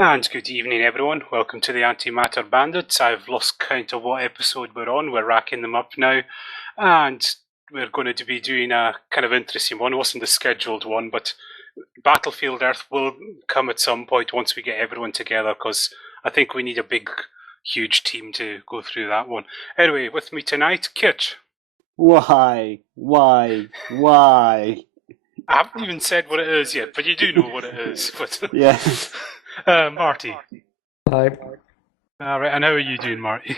And good evening, everyone. Welcome to the Antimatter Bandits. I've lost count of what episode we're on. We're racking them up now. And we're going to be doing a kind of interesting one. It wasn't the scheduled one, but Battlefield Earth will come at some point once we get everyone together, because I think we need a big, huge team to go through that one. Anyway, with me tonight, Kitch. Why? I haven't even said what it is yet, but you do know what it is. But Yeah. Marty. Hi. All right, and how are you doing, Marty?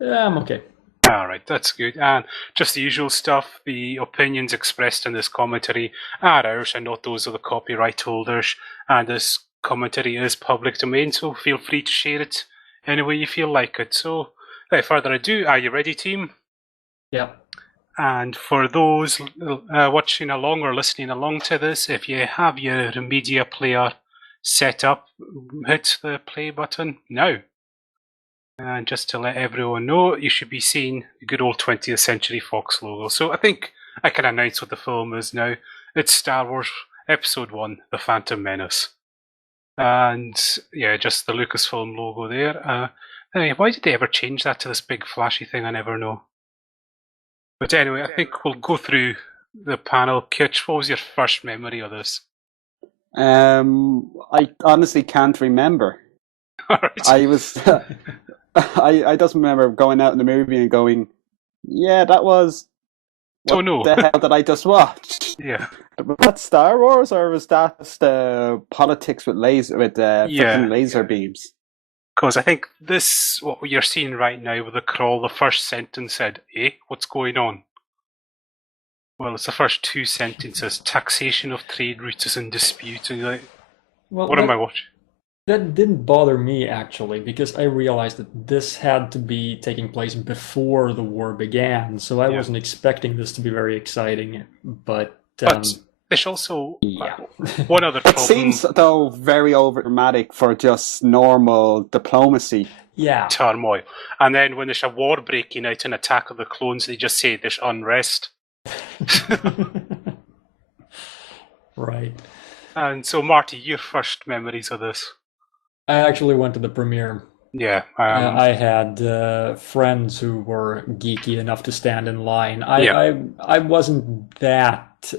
Yeah, I'm okay. All right, that's good. And just the usual stuff, the opinions expressed in this commentary are ours and not those of the copyright holders. And this commentary is public domain, so feel free to share it any way you feel like it. So, without further ado, are you ready, team? Yeah. And for those watching along or listening along to this, if you have your media player set up, hit the play button now. And just to let everyone know, you should be seeing the good old 20th Century Fox logo. So I think I can announce what the film is now. It's Star Wars Episode 1, The Phantom Menace. And yeah, just the Lucasfilm logo there. Anyway, why did they ever change that to this big flashy thing? I never know. But anyway, I think we'll go through the panel. Kitch, what was your first memory of this? I honestly can't remember. All right. I was, I just remember going out in the movie and going, "Yeah, that was what the hell did I just watch?" Yeah. Was that Star Wars or was that just politics with freaking laser beams? Because I think this, what you're seeing right now with the crawl, the first sentence said, what's going on? Well, it's the first two sentences. Taxation of trade routes is in dispute. And you're like, what am I watching? That didn't bother me, actually, because I realized that this had to be taking place before the war began. So I wasn't expecting this to be very exciting. But there's also one other problem. It seems, though, very overdramatic for just normal diplomacy. Yeah. Turmoil. And then when there's a war breaking out, an Attack of the Clones, they just say there's unrest. Right. And so, Marty, your first memories of this? I actually went to the premiere. Yeah. I had friends who were geeky enough to stand in line. I wasn't that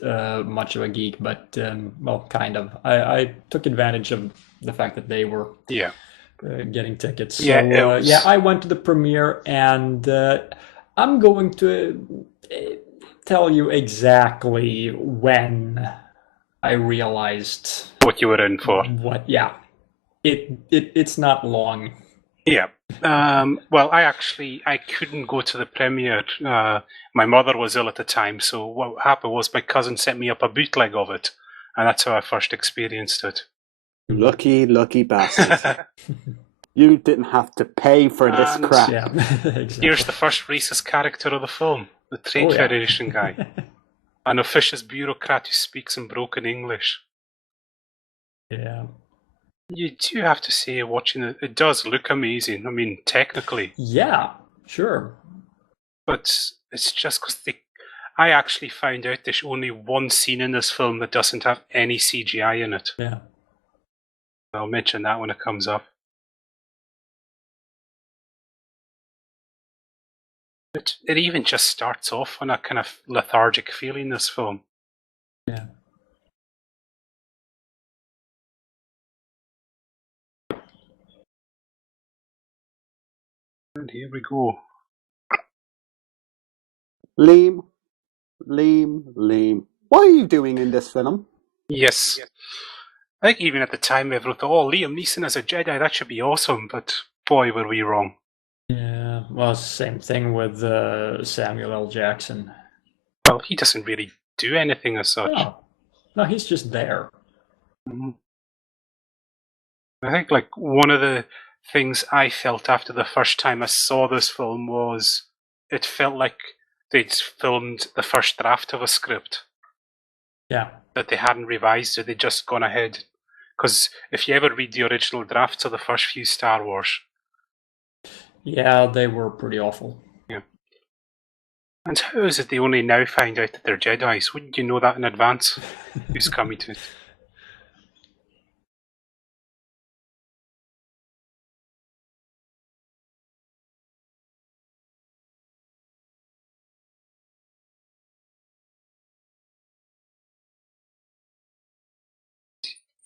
much of a geek, but well, kind of. I took advantage of the fact that they were getting tickets. So, I went to the premiere, and I'm going to tell you exactly when I realized what you were in for. It's not long. Yeah. Well, I couldn't go to the premiere. My mother was ill at the time, so what happened was my cousin sent me up a bootleg of it, and that's how I first experienced it. Lucky bastard. You didn't have to pay for this crap. Yeah, exactly. Here's the first racist character of the film, the Trade Federation guy. An officious bureaucrat who speaks in broken English. Yeah. You do have to say, watching it does look amazing. I mean, technically. Yeah, sure. But it's just because I actually found out there's only one scene in this film that doesn't have any CGI in it. Yeah. I'll mention that when it comes up. It even just starts off on a kind of lethargic feeling, this film. Yeah. And here we go. Liam. What are you doing in this film? Yes. I think even at the time everyone thought, Liam Neeson as a Jedi, that should be awesome, but boy, were we wrong. Yeah, well, same thing with Samuel L. Jackson. Well, he doesn't really do anything as such. No, he's just there. Mm-hmm. I think one of the things I felt after the first time I saw this film was it felt like they'd filmed the first draft of a script. Yeah. That they hadn't revised it, they'd just gone ahead. Because if you ever read the original drafts of the first few Star Wars... Yeah, they were pretty awful. Yeah. And how is it they only now find out that they're Jedis? Wouldn't you know that in advance? Who's coming to it?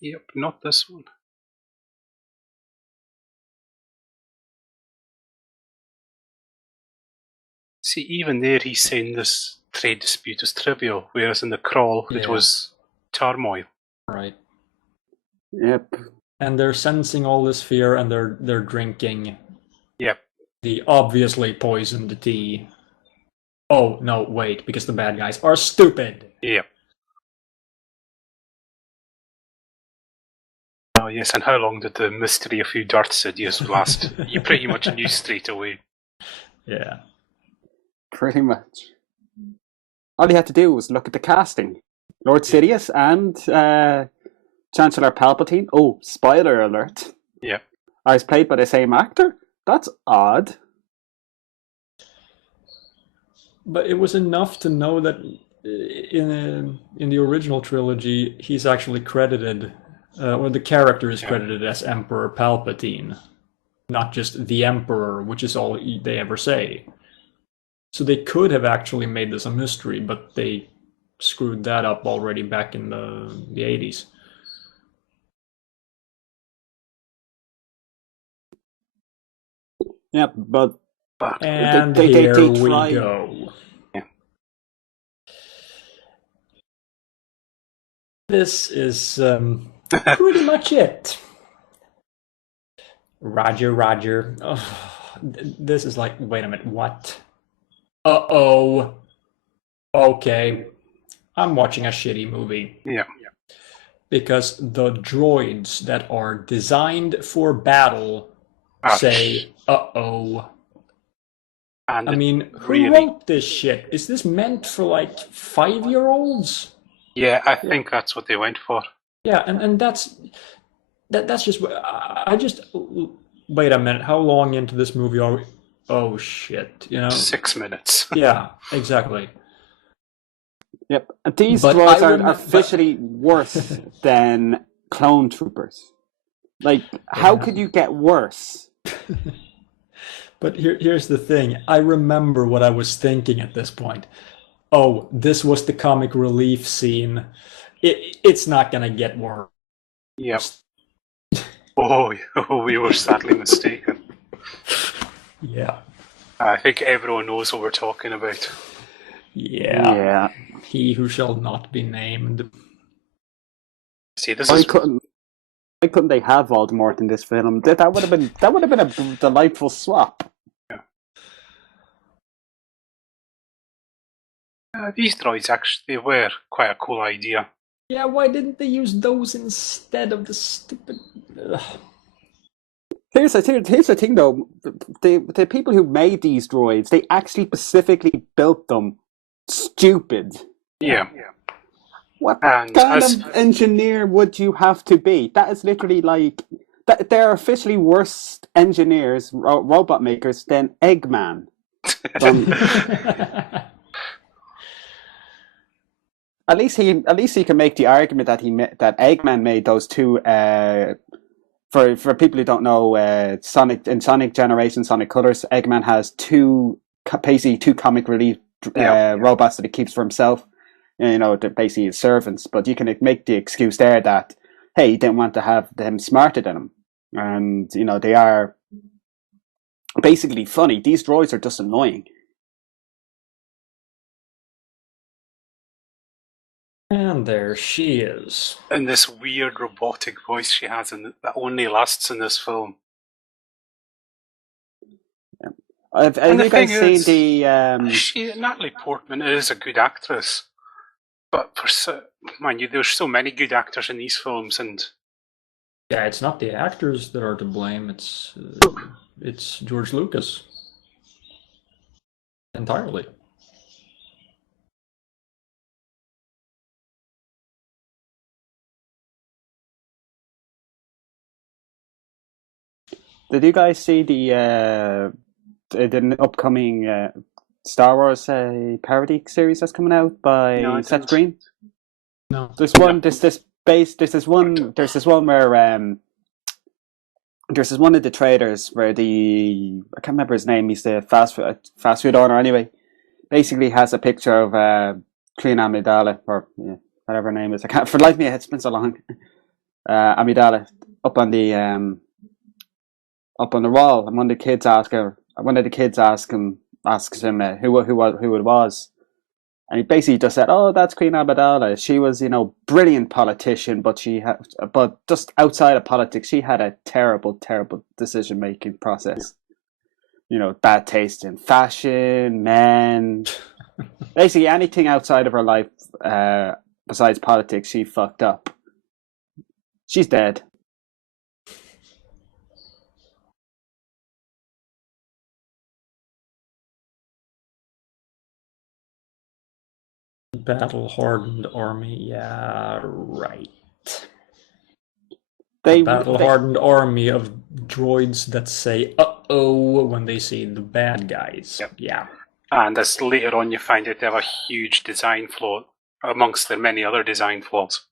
Yep, not this one. See, even there he's saying this trade dispute is trivial, whereas in the crawl it was turmoil. Right. Yep. And they're sensing all this fear, and they're drinking. Yep. The obviously poisoned tea. Oh no, wait, because the bad guys are stupid. Yep. Oh yes, and how long did the mystery of who Darth Sidious last? You pretty much knew straight away. Yeah. Pretty much. All you had to do was look at the casting. Lord Sidious and Chancellor Palpatine. Oh, spoiler alert. Yeah. I was played by the same actor? That's odd. But it was enough to know that in the original trilogy, he's actually credited, or the character is credited as Emperor Palpatine, not just the Emperor, which is all they ever say. So they could have actually made this a mystery, but they screwed that up already back in the 80s. Yeah, but and they here we try. go. Yeah. This is pretty much it. Roger. Oh, this is like, wait a minute, what? Uh-oh. Okay. I'm watching a shitty movie. Yeah. Because the droids that are designed for battle say, uh-oh. And I mean, who wrote this shit? Is this meant for, like, 5-year-olds? Yeah, I think that's what they went for. Yeah, and that's just... I just... Wait a minute, how long into this movie are we? Oh, shit, 6 minutes. Yeah, exactly. Yep, these droids are officially worse than clone troopers. Like, how could you get worse? But here's the thing. I remember what I was thinking at this point. Oh, this was the comic relief scene. It's not going to get worse. Yep. Oh, we were sadly mistaken. Yeah. I think everyone knows what we're talking about. Yeah. He who shall not be named. See, Why couldn't they have Voldemort in this film? That would have been a delightful swap. These droids actually were quite a cool idea. Yeah, why didn't they use those instead of the stupid... Here's the thing, though. The people who made these droids, they actually specifically built them stupid. Yeah. What kind of engineer would you have to be? That is literally like... They're officially worse engineers, robot makers, than Eggman. At least he can make the argument that that Eggman made those two. For people who don't know, Sonic Generation, Sonic Colors, Eggman has basically two comic relief robots that he keeps for himself. They're basically his servants. But you can make the excuse there that hey, he didn't want to have them smarter than him, and they are basically funny. These droids are just annoying. And there she is. And this weird robotic voice she has that only lasts in this film. Have you guys seen Natalie Portman is a good actress. But mind you, there's so many good actors in these films, and... Yeah, it's not the actors that are to blame, it's George Lucas. Entirely. Did you guys see the upcoming Star Wars parody series that's coming out by Seth Green? No. There's one. There's one where there's this one of the traders where I can't remember his name. He's the fast food owner anyway. Basically has a picture of Queen Amidala or whatever her name is. I can't for the life of me. It's been so long. Amidala up on the wall, and one of the kids asks him who it was, and he basically just said, "Oh, that's Queen Amidala. She was, brilliant politician, but but just outside of politics, she had a terrible, terrible decision making process. Bad taste in fashion, men, basically anything outside of her life, besides politics, she fucked up. She's dead." Battle-hardened army, yeah, right. A battle-hardened army of droids that say "uh-oh" when they see the bad guys. Yep. Yeah. And as later on you find out they have a huge design flaw amongst their many other design flaws.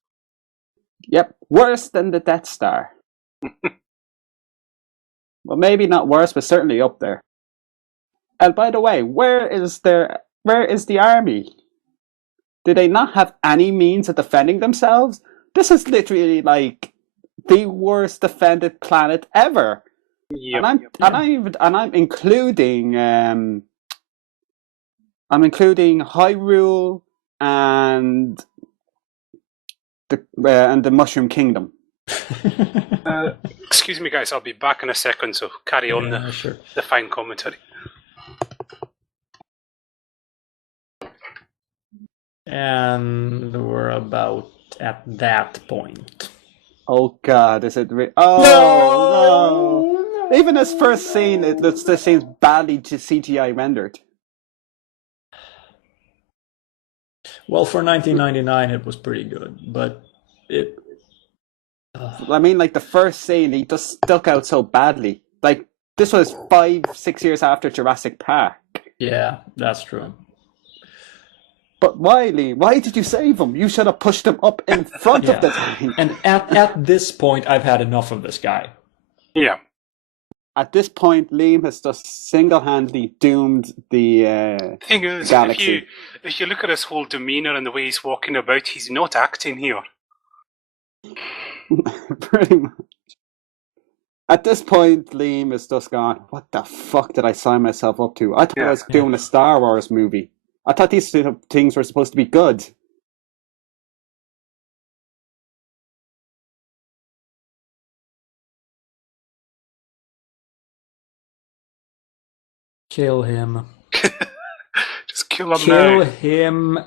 Yep, worse than the Death Star. Well, maybe not worse, but certainly up there. And by the way, where is the army? Do they not have any means of defending themselves? This is literally like the worst defended planet ever. Yep. And I'm including Hyrule and the Mushroom Kingdom. Excuse me, guys. I'll be back in a second. So carry on the fine commentary. And we're about at that point. Oh God, is it? No! Even this first scene, this seems badly CGI rendered. Well, for 1999, it was pretty good, but it. I mean, like the first scene, he just stuck out so badly. Like this was 5-6 years after Jurassic Park. Yeah, that's true. But why, Lee? Why did you save him? You should have pushed him up in front of the tank. And at this point, I've had enough of this guy. Yeah. At this point, Liam has just single-handedly doomed the thing is, galaxy. If you look at his whole demeanour and the way he's walking about, he's not acting here. Pretty much. At this point, Liam is just gone, what the fuck did I sign myself up to? I thought I was doing a Star Wars movie. I thought these things were supposed to be good. Kill him. Just kill him now. Kill him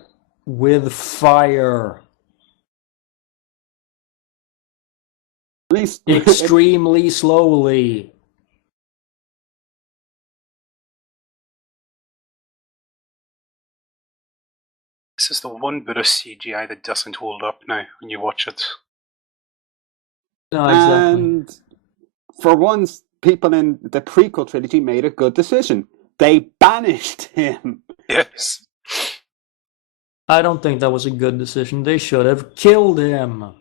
with fire. At least extremely slowly. This is the one bit of CGI that doesn't hold up now when you watch it. No, exactly. And for once, people in the prequel trilogy made a good decision. They banished him. Yes. I don't think that was a good decision. They should have killed him.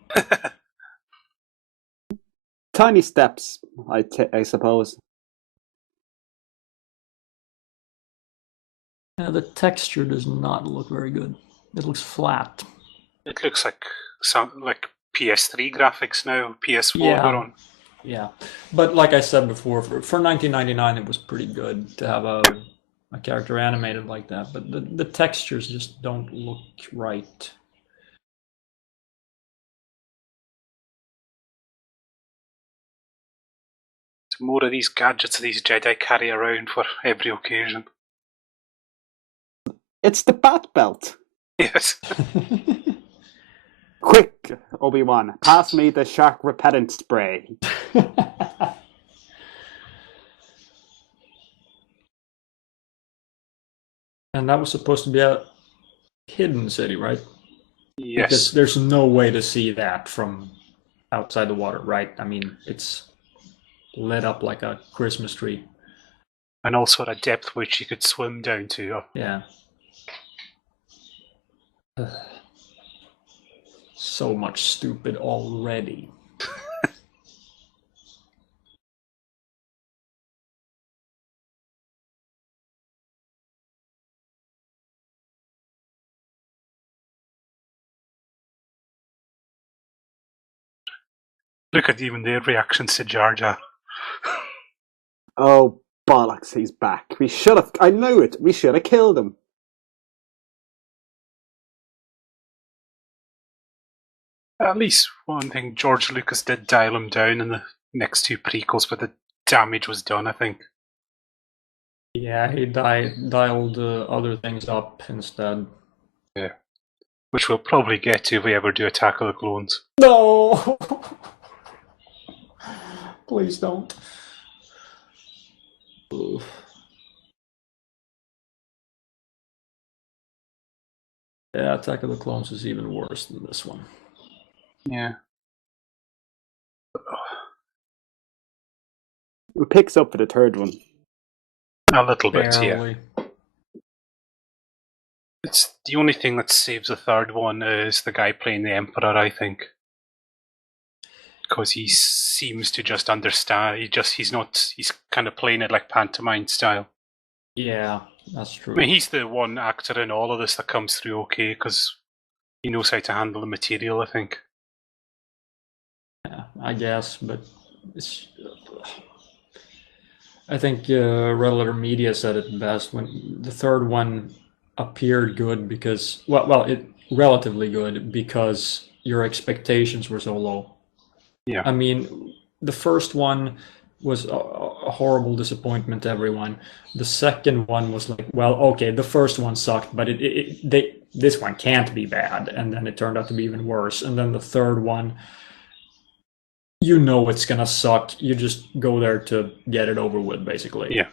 Tiny steps, I suppose. Yeah, the texture does not look very good. It looks flat. It looks like PS3 graphics now, PS4 we're on. Yeah, but like I said before, for 1999 it was pretty good to have a character animated like that, but the textures just don't look right. More of these gadgets these Jedi carry around for every occasion. It's the Bat Belt. Yes. Quick, Obi-Wan, pass me the shark repellent spray. And that was supposed to be a hidden city, right? Yes. Because there's no way to see that from outside the water, right? I mean, it's lit up like a Christmas tree. And also at a depth which you could swim down to. Yeah. So much stupid already. Look at even their reactions to Jar Jar. Oh, bollocks, he's back. We should have... I knew it. We should have killed him. At least one thing, George Lucas did dial him down in the next two prequels, but the damage was done, I think. Yeah, he dialed other things up instead. Yeah. Which we'll probably get to if we ever do Attack of the Clones. No! Please don't. Oof. Yeah, Attack of the Clones is even worse than this one. Yeah. It picks up for the third one. A little bit, Barely. yeah. It's the only thing that saves the third one is the guy playing the Emperor, I think. Because he seems to just understand. He's kind of playing it like pantomime style. Yeah, that's true. I mean, he's the one actor in all of this that comes through okay, because he knows how to handle the material, I think. Yeah, I guess, but it's... I think Red Letter Media said it best when the third one appeared good because, it relatively good because your expectations were so low. Yeah. I mean, the first one was a horrible disappointment to everyone. The second one was like, well, okay, the first one sucked, but this one can't be bad. And then it turned out to be even worse. And then the third one, you know it's gonna suck. You just go there to get it over with, basically. Yeah.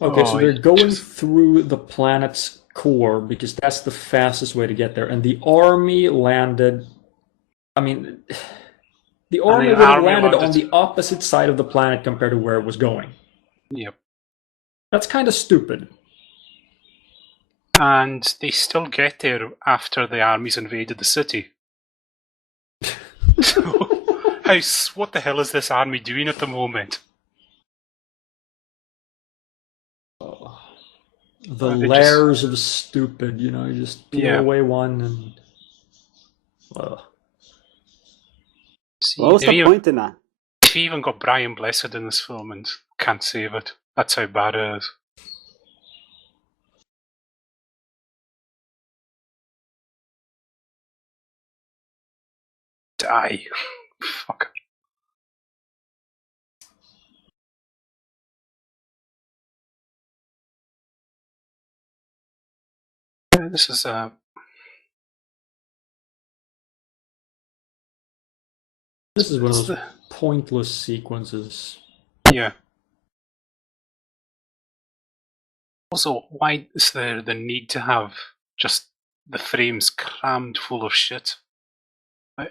Okay, so they're going through the planet's core because that's the fastest way to get there. And the army landed. I mean, the army would have landed on the opposite side of the planet compared to where it was going. Yep. That's kind of stupid. And they still get there after the armies invaded the city. So, what the hell is this army doing at the moment? The layers of stupid, you just peel away one and... See, what's the point in that? If you even got Brian Blessed in this film and can't save it, that's how bad it is. Die. Fuck. This is This is one of those pointless sequences. Yeah. Also, why is there the need to have just the frames crammed full of shit?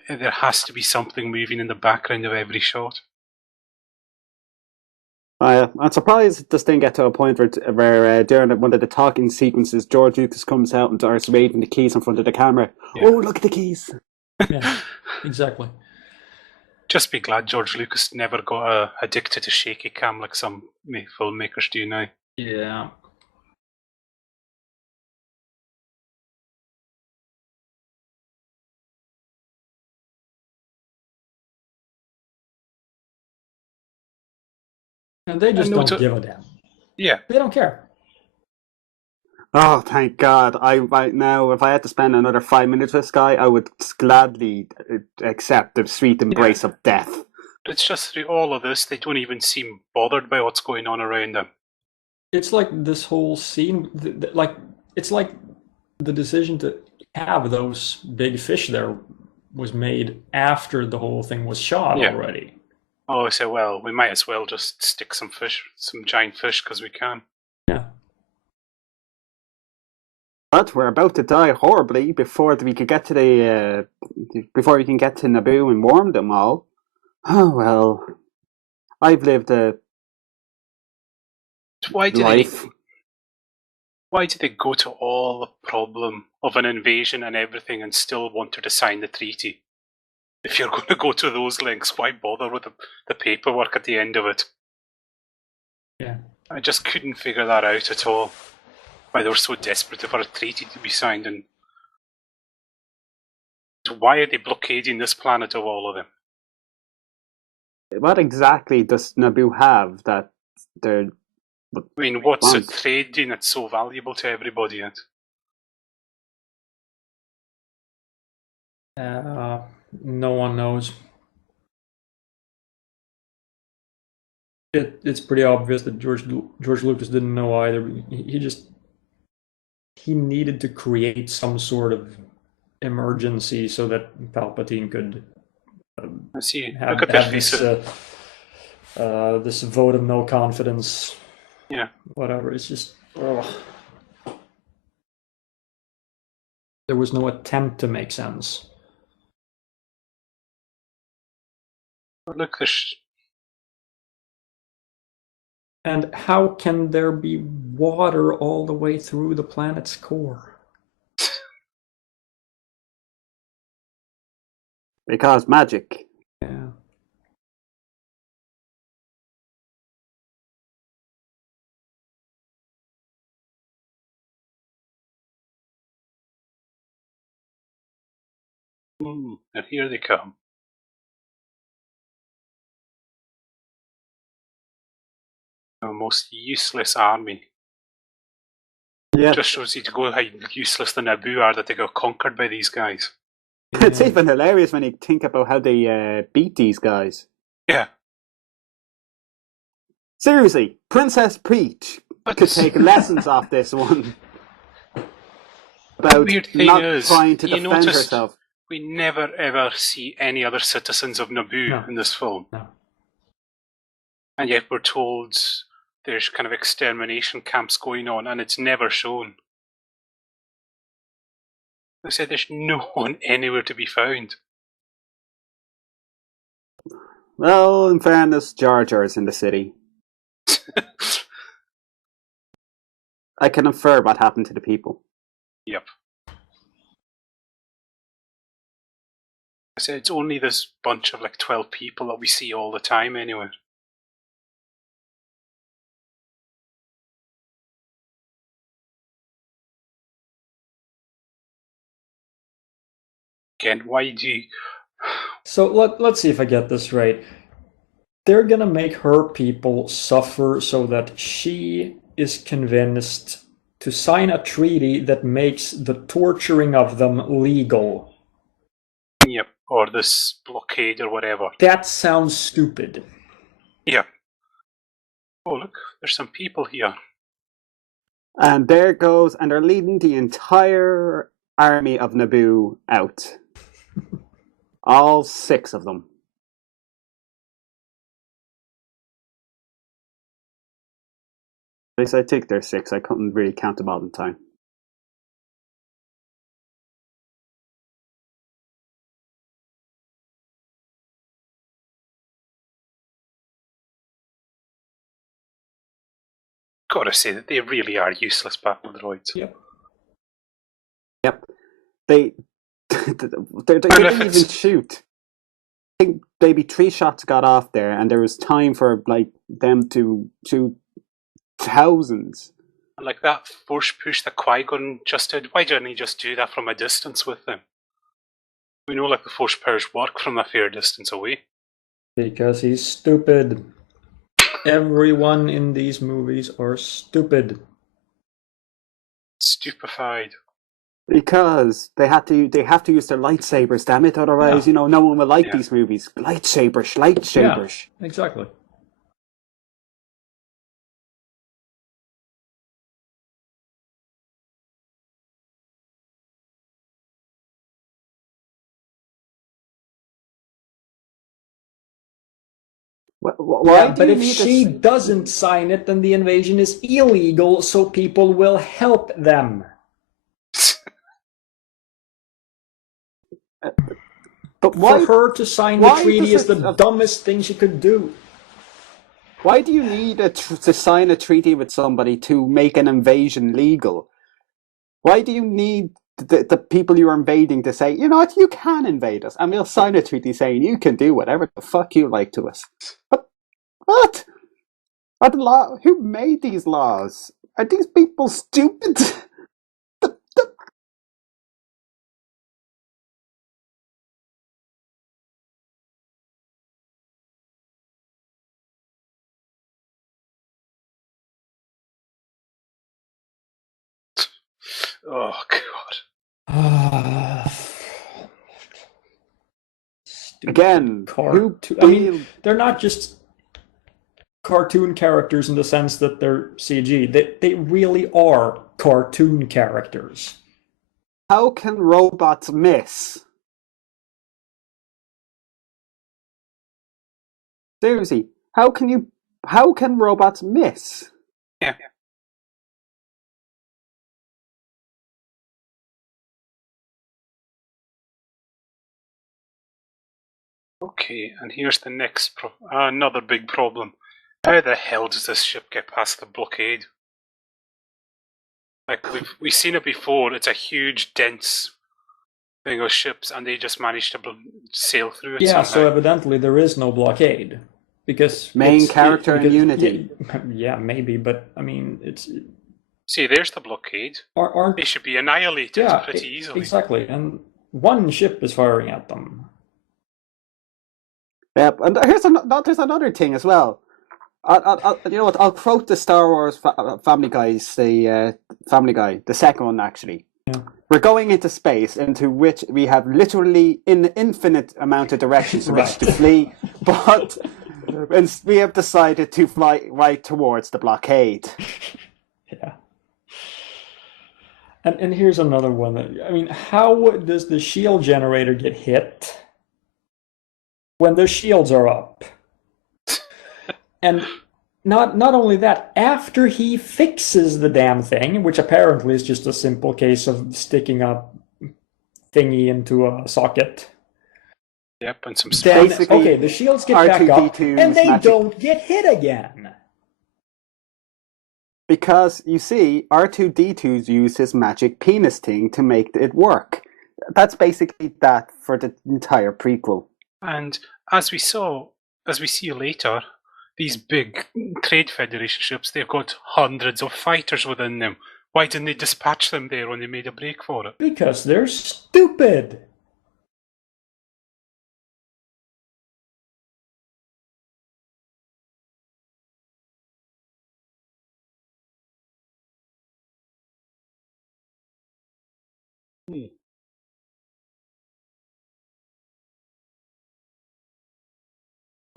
There has to be something moving in the background of every shot. I'm surprised this didn't get to a point where during one of the talking sequences, George Lucas comes out and starts waving the keys in front of the camera. Yeah. Oh, look at the keys! Yeah, exactly. Just be glad George Lucas never got addicted to shaky cam like some filmmakers do now. Yeah. And they just don't give a damn. Yeah. They don't care. Oh, thank God. Now, if I had to spend another 5 minutes with this guy, I would gladly accept the sweet embrace of death. It's just through all of this, they don't even seem bothered by what's going on around them. It's like this whole scene, it's like the decision to have those big fish there was made after the whole thing was shot already. Oh, so well, we might as well just stick some giant fish, because we can. Yeah. But we're about to die horribly before we could get to before we can get to Naboo and warm them all. Oh well, I've lived a life. Why did they go to all the problem of an invasion and everything and still wanted to sign the treaty? If you're going to go to those lengths, why bother with the paperwork at the end of it? Yeah. I just couldn't figure that out at all. Why they were so desperate for a treaty to be signed, and why are they blockading this planet of all of them? What exactly does Naboo have that they're... I mean, what's it trading that's so valuable to everybody yet? No one knows. It's pretty obvious that George Lucas didn't know either. He needed to create some sort of emergency so that Palpatine could have this vote of no confidence. Yeah. Whatever. It's just... There was no attempt to make sense. But look, there's... And how can there be water all the way through the planet's core? Because magic. Yeah. And here they come. The most useless army. Yeah. Just shows you to go how useless the Naboo are that they got conquered by these guys. It's even hilarious when you think about how they beat these guys. Yeah. Seriously, Princess Peach could take lessons off this one. About not trying to defend herself. We never ever see any other citizens of Naboo in this film. No. And yet we're told there's kind of extermination camps going on, and it's never shown. I said there's no one anywhere to be found. Well, in fairness, Jar Jar's in the city. I can infer what happened to the people. Yep. I said it's only this bunch of like 12 people that we see all the time anyway. Again, why do you... So let's see if I get this right. They're gonna make her people suffer so that she is convinced to sign a treaty that makes the torturing of them legal. Yep, or this blockade or whatever. That sounds stupid. Yeah. Oh look, there's some people here. And there goes, and they're leading the entire army of Naboo out. All 6 of them. At least I think there's 6. I couldn't really count them all the time. Gotta say that they really are useless battle droids. Yep. They didn't even shoot. I think maybe 3 shots got off there, and there was time for like them to shoot thousands. Like that force push that Qui-Gon just did, why didn't he just do that from a distance with them? We know like the force powers work from a fair distance away. Because he's stupid. Everyone in these movies are stupid. Stupefied. Because they have to use their lightsabers, damn it, otherwise, no one will like these movies. Lightsabers. Yeah, exactly. Why but if she doesn't sign it, then the invasion is illegal, so people will help them. But why, for her to sign the treaty is the dumbest thing she could do. Why do you need to sign a treaty with somebody to make an invasion legal? Why do you need the people you're invading to say, you know what, you can invade us, and we'll sign a treaty saying you can do whatever the fuck you like to us? What? Are the law? Who made these laws? Are these people stupid? Oh God. Again, I mean, they're not just cartoon characters in the sense that they're CG. They really are cartoon characters. How can robots miss? Seriously, how can robots miss? Yeah. Okay, and here's the next another big problem. How the hell does this ship get past the blockade? Like we've seen it before. It's a huge, dense thing of ships, and they just managed to sail through it. Yeah, somehow. so evidently there is no blockade because main character immunity. Yeah, maybe, but I mean, it's. See, there's the blockade. They should be annihilated pretty easily. Exactly, and one ship is firing at them. Yep, and there's another thing as well. You know what? I'll quote the Star Wars Family Guys, the Family Guy, the second one actually. Yeah. We're going into space, into which we have literally an infinite amount of directions in which to flee, but we have decided to fly right towards the blockade. Yeah. And here's another one. I mean, how does the shield generator get hit when the shields are up? And not only that, after he fixes the damn thing, which apparently is just a simple case of sticking a thingy into a socket. Yep, and some then, okay, the shields get back up, and they don't get hit again. Because, you see, R2-D2's used his magic penis thing to make it work. That's basically that for the entire prequel. And as we see later, these big trade federation ships, they've got hundreds of fighters within them. Why didn't they dispatch them there when they made a break for it? Because they're stupid.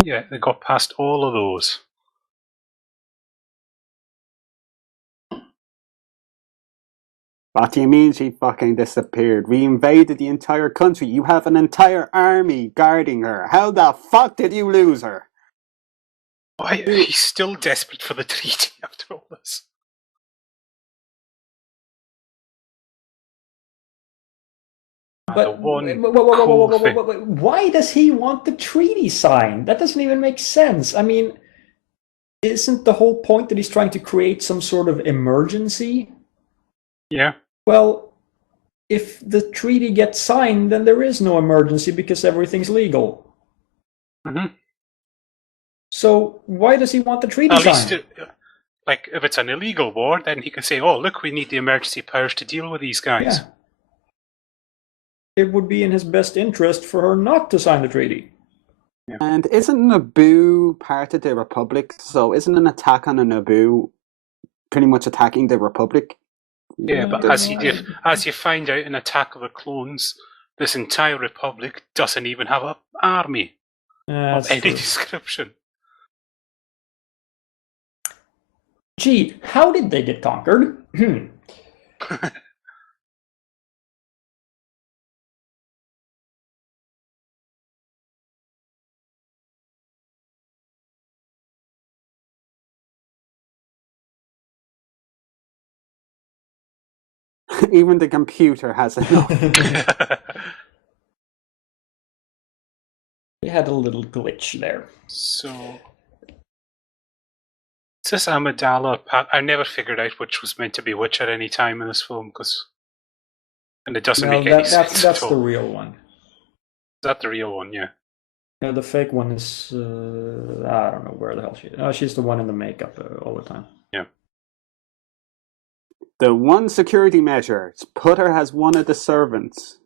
Yeah, they got past all of those. What do you mean she fucking disappeared? We invaded the entire country. You have an entire army guarding her. How the fuck did you lose her? Why? He's still desperate for the treaty after all this. But why does he want the treaty signed? That doesn't even make sense. I mean, isn't the whole point that he's trying to create some sort of emergency? Yeah. Well, if the treaty gets signed, then there is no emergency because everything's legal. Mm-hmm. So why does he want the treaty signed? Like, if it's an illegal war, then he can say, oh, look, we need the emergency powers to deal with these guys. Yeah. It would be in his best interest for her not to sign the treaty. Yeah. And isn't Naboo part of the Republic? So isn't an attack on a Naboo pretty much attacking the Republic? Yeah, but as you find out in Attack of the Clones, this entire Republic doesn't even have an army of any description. Gee, how did they get conquered? Even the computer has enough. We had a little glitch there. So, this Amidala? I never figured out which was meant to be which at any time in this film, and it doesn't make any sense that's at all. the real one. Is that the real one? Yeah. Yeah, the fake one is I don't know where the hell she is. Oh, she's the one in the makeup all the time. Yeah. The one security measure: put her as one of the servants.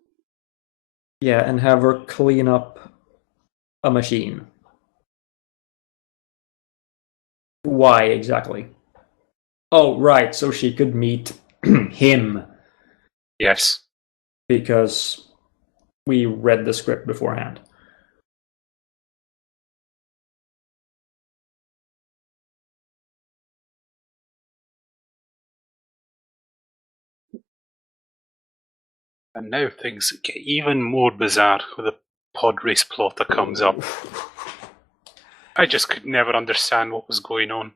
Yeah, and have her clean up a machine. Why exactly? Oh, right, so she could meet him. Yes. Because we read the script beforehand. And now things get even more bizarre with the pod race plot that comes up. I just could never understand what was going on.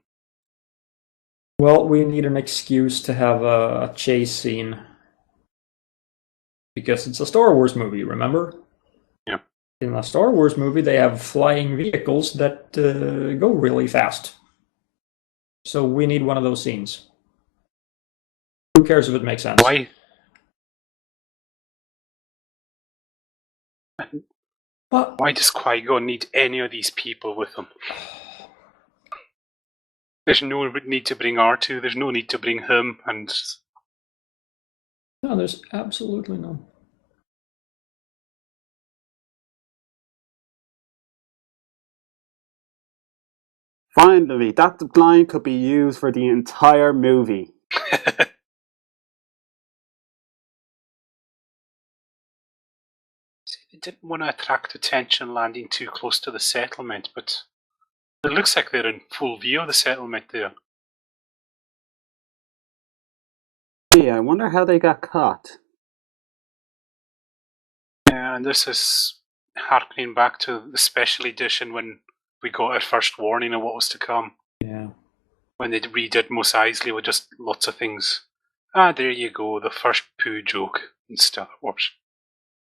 Well, we need an excuse to have a chase scene. Because it's a Star Wars movie, remember? Yeah. In a Star Wars movie, they have flying vehicles that go really fast. So we need one of those scenes. Who cares if it makes sense? Why? What? Why does Qui-Gon need any of these people with him? There's no need to bring R2, there's no need to bring him, and... No, there's absolutely none. Finally, that line could be used for the entire movie. They didn't want to attract attention landing too close to the settlement, but it looks like they're in full view of the settlement there. Yeah, I wonder how they got caught. And this is harkening back to the special edition when we got our first warning of what was to come. Yeah. When they redid Mos Eisley with just lots of things. Ah, there you go, the first poo joke in Star Wars.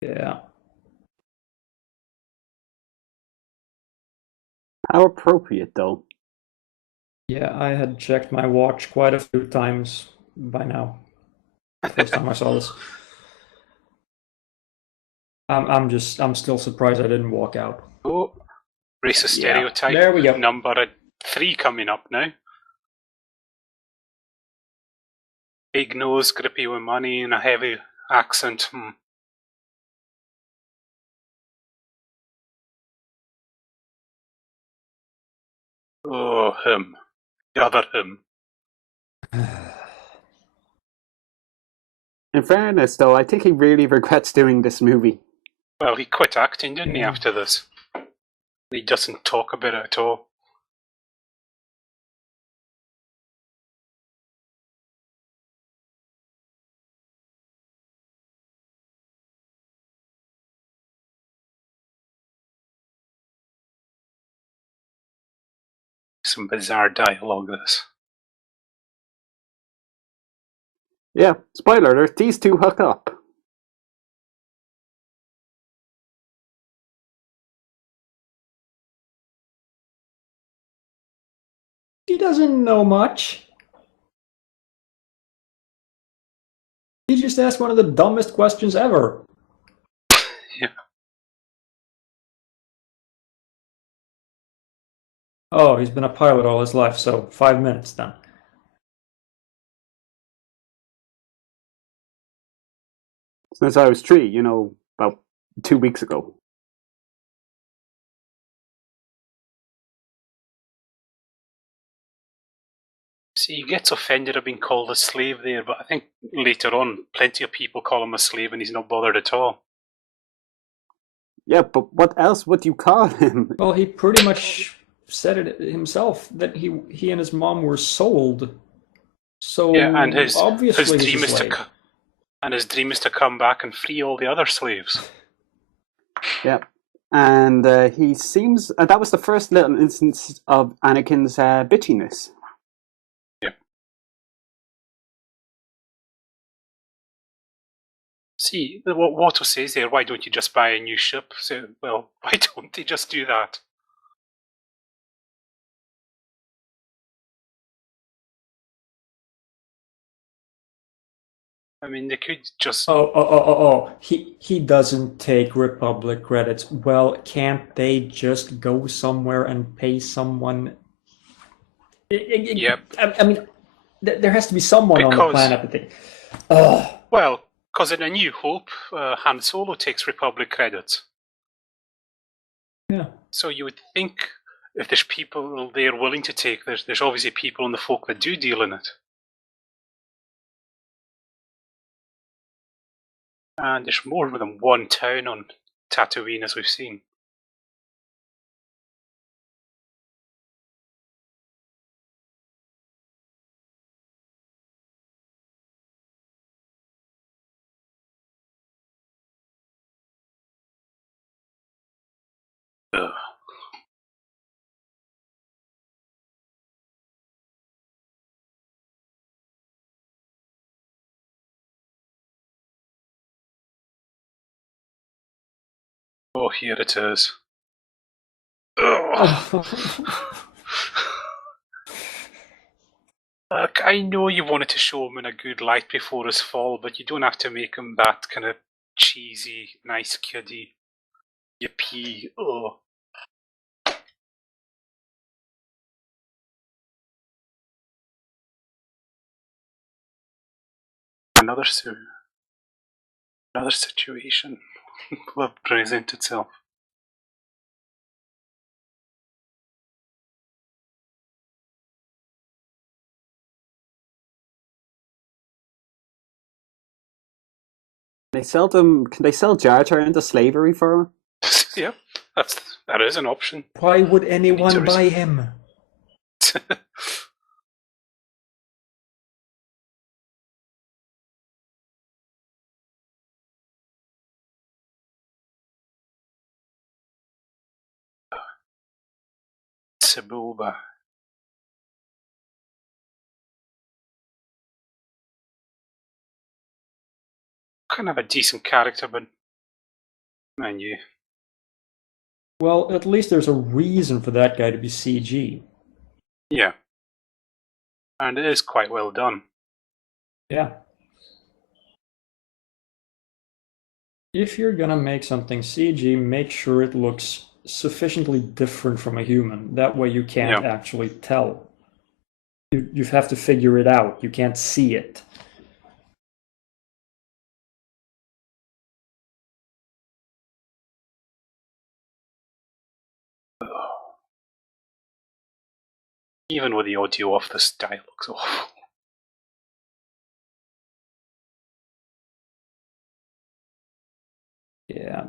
Yeah. How appropriate, though. Yeah, I had checked my watch quite a few times by now. First time I saw this. I'm still surprised I didn't walk out. Oh, racist stereotype. There we go. Number 3 coming up now. Big nose, grippy with money, and a heavy accent. Oh, him. The other him. In fairness, though, I think he really regrets doing this movie. Well, he quit acting, didn't he, after this? He doesn't talk about it at all. Some bizarre dialogue, this. Yeah, spoiler alert, these two hook up. He doesn't know much. He just asked one of the dumbest questions ever. Yeah. Oh, he's been a pilot all his life, so 5 minutes then. Since I was 3, about 2 weeks ago. See, he gets offended at being called a slave there, but I think later on, plenty of people call him a slave and he's not bothered at all. Yeah, but what else would you call him? Well, he pretty much said it himself, that he and his mom were sold. So Yeah, and his obviously dream is to come back and free all the other slaves. Yeah, and he seems that was the first little instance of Anakin's bitchiness. Yeah. See, what Watto says there, why don't you just buy a new ship? So, well, why don't they just do that? I mean, they could just... He doesn't take Republic credits. Well, can't they just go somewhere and pay someone? Yep. I mean, there has to be someone on the planet that they... Well, because in A New Hope, Han Solo takes Republic credits. Yeah. So you would think if there's people there willing to take, there's obviously people in the folk that do deal in it. And there's more than one town on Tatooine, as we've seen. Ugh. Oh, here it is. Look, I know you wanted to show him in a good light before his fall, but you don't have to make him that kind of cheesy, nice kiddie. Yippee. Oh. Another situation will present itself. Can they sell Jar Jar into slavery for him? Yep, that is an option. Why would anyone buy him? Sebulba. Kind of a decent character, but man, you. Well, at least there's a reason for that guy to be CG. Yeah. And it is quite well done. Yeah. If you're gonna make something CG, make sure it looks sufficiently different from a human. That way you can't actually tell. You have to figure it out. You can't see it. Even with the audio off, this dialogue's awful. Yeah.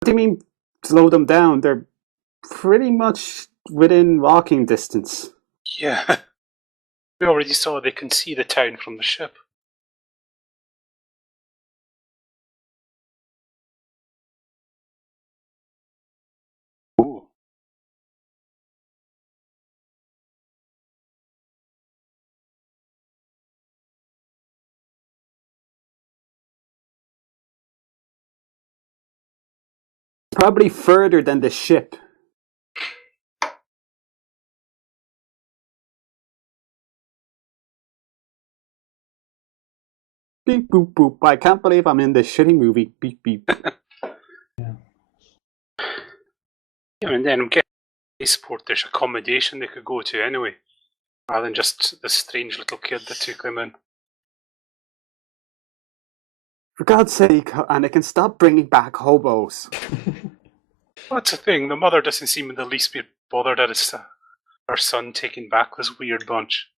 What do you mean slow them down? They're pretty much within walking distance. Yeah. We already saw they can see the town from the ship. Ooh. Probably further than the ship. Beep boop boop. I can't believe I'm in this shitty movie. Beep beep. Yeah. Yeah, and then I'm getting spaceport. There's accommodation they could go to anyway, rather than just the strange little kid that took them in. For God's sake, Anakin, stop bringing back hobos. That's the thing. The mother doesn't seem in the least bit bothered at her son taking back this weird bunch.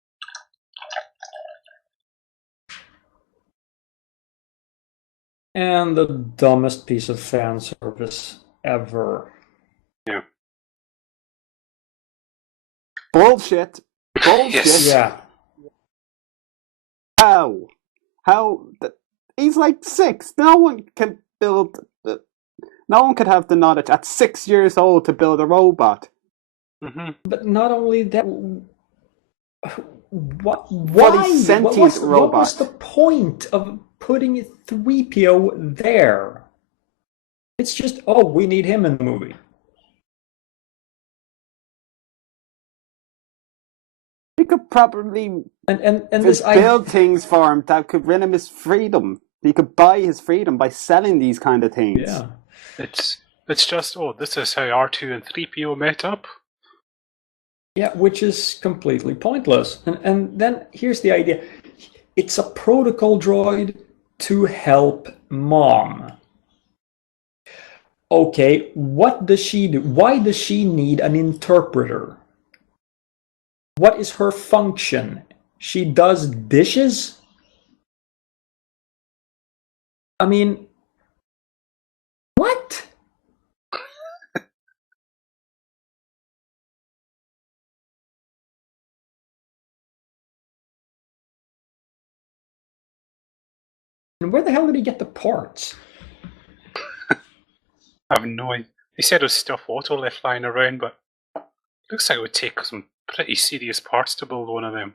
And the dumbest piece of fan service ever. Yeah. Bullshit. Bullshit. Yes. Yeah. How? He's like 6. No one can build. No one could have the knowledge at 6 years old to build a robot. Mm-hmm. But not only that, why? Fully sentient robot. What was the point of putting 3PO there? It's just, oh, we need him in the movie. You could probably And just build things for him that could win him his freedom. He could buy his freedom by selling these kind of things. Yeah. It's just, this is how R2 and 3PO met up. Yeah, which is completely pointless. And then here's the idea. It's a protocol droid to help Mom. Okay, what does she do? Why does she need an interpreter? What is her function? She does dishes? I mean, what? And where the hell did he get the parts? I have no idea. He said it was stuff Otto left lying around, but it looks like it would take some pretty serious parts to build one of them.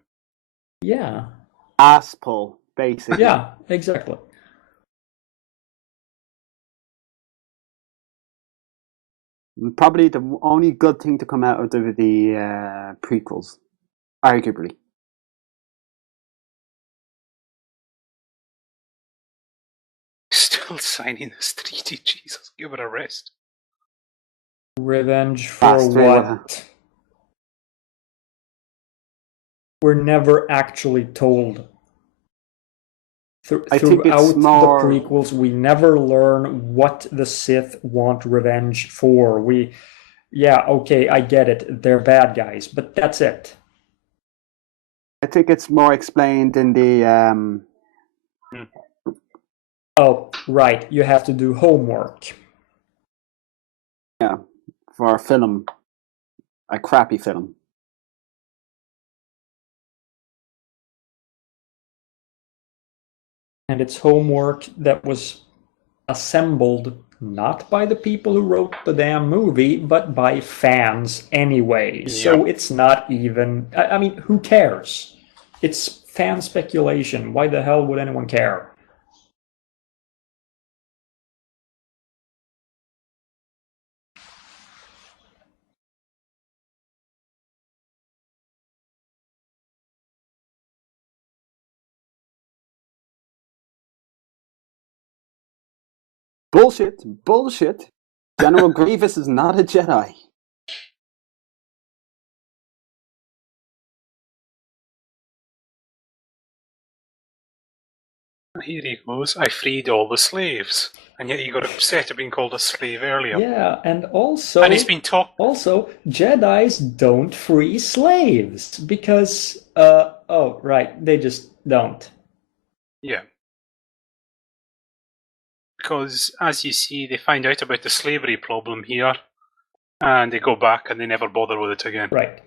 Yeah. Ass pull, basically. Yeah, exactly. Probably the only good thing to come out of the prequels, arguably. Still signing this 3D, Jesus, give it a rest. Revenge for what? We're never actually told. Throughout the prequels, we never learn what the Sith want revenge for. Okay, I get it. They're bad guys, but that's it. I think it's more explained in the... Oh, right. You have to do homework. Yeah, for a film. A crappy film. And it's homework that was assembled not by the people who wrote the damn movie, but by fans anyway. Yeah. So it's not even... I mean, who cares? It's fan speculation. Why the hell would anyone care? Bullshit. General Grievous is not a Jedi. Here he goes. I freed all the slaves. And yet he got upset at being called a slave earlier. Yeah, and also... And he's been Also, Jedis don't free slaves. Because, they just don't. Yeah. Because, as you see, they find out about the slavery problem here, and they go back and they never bother with it again. Right.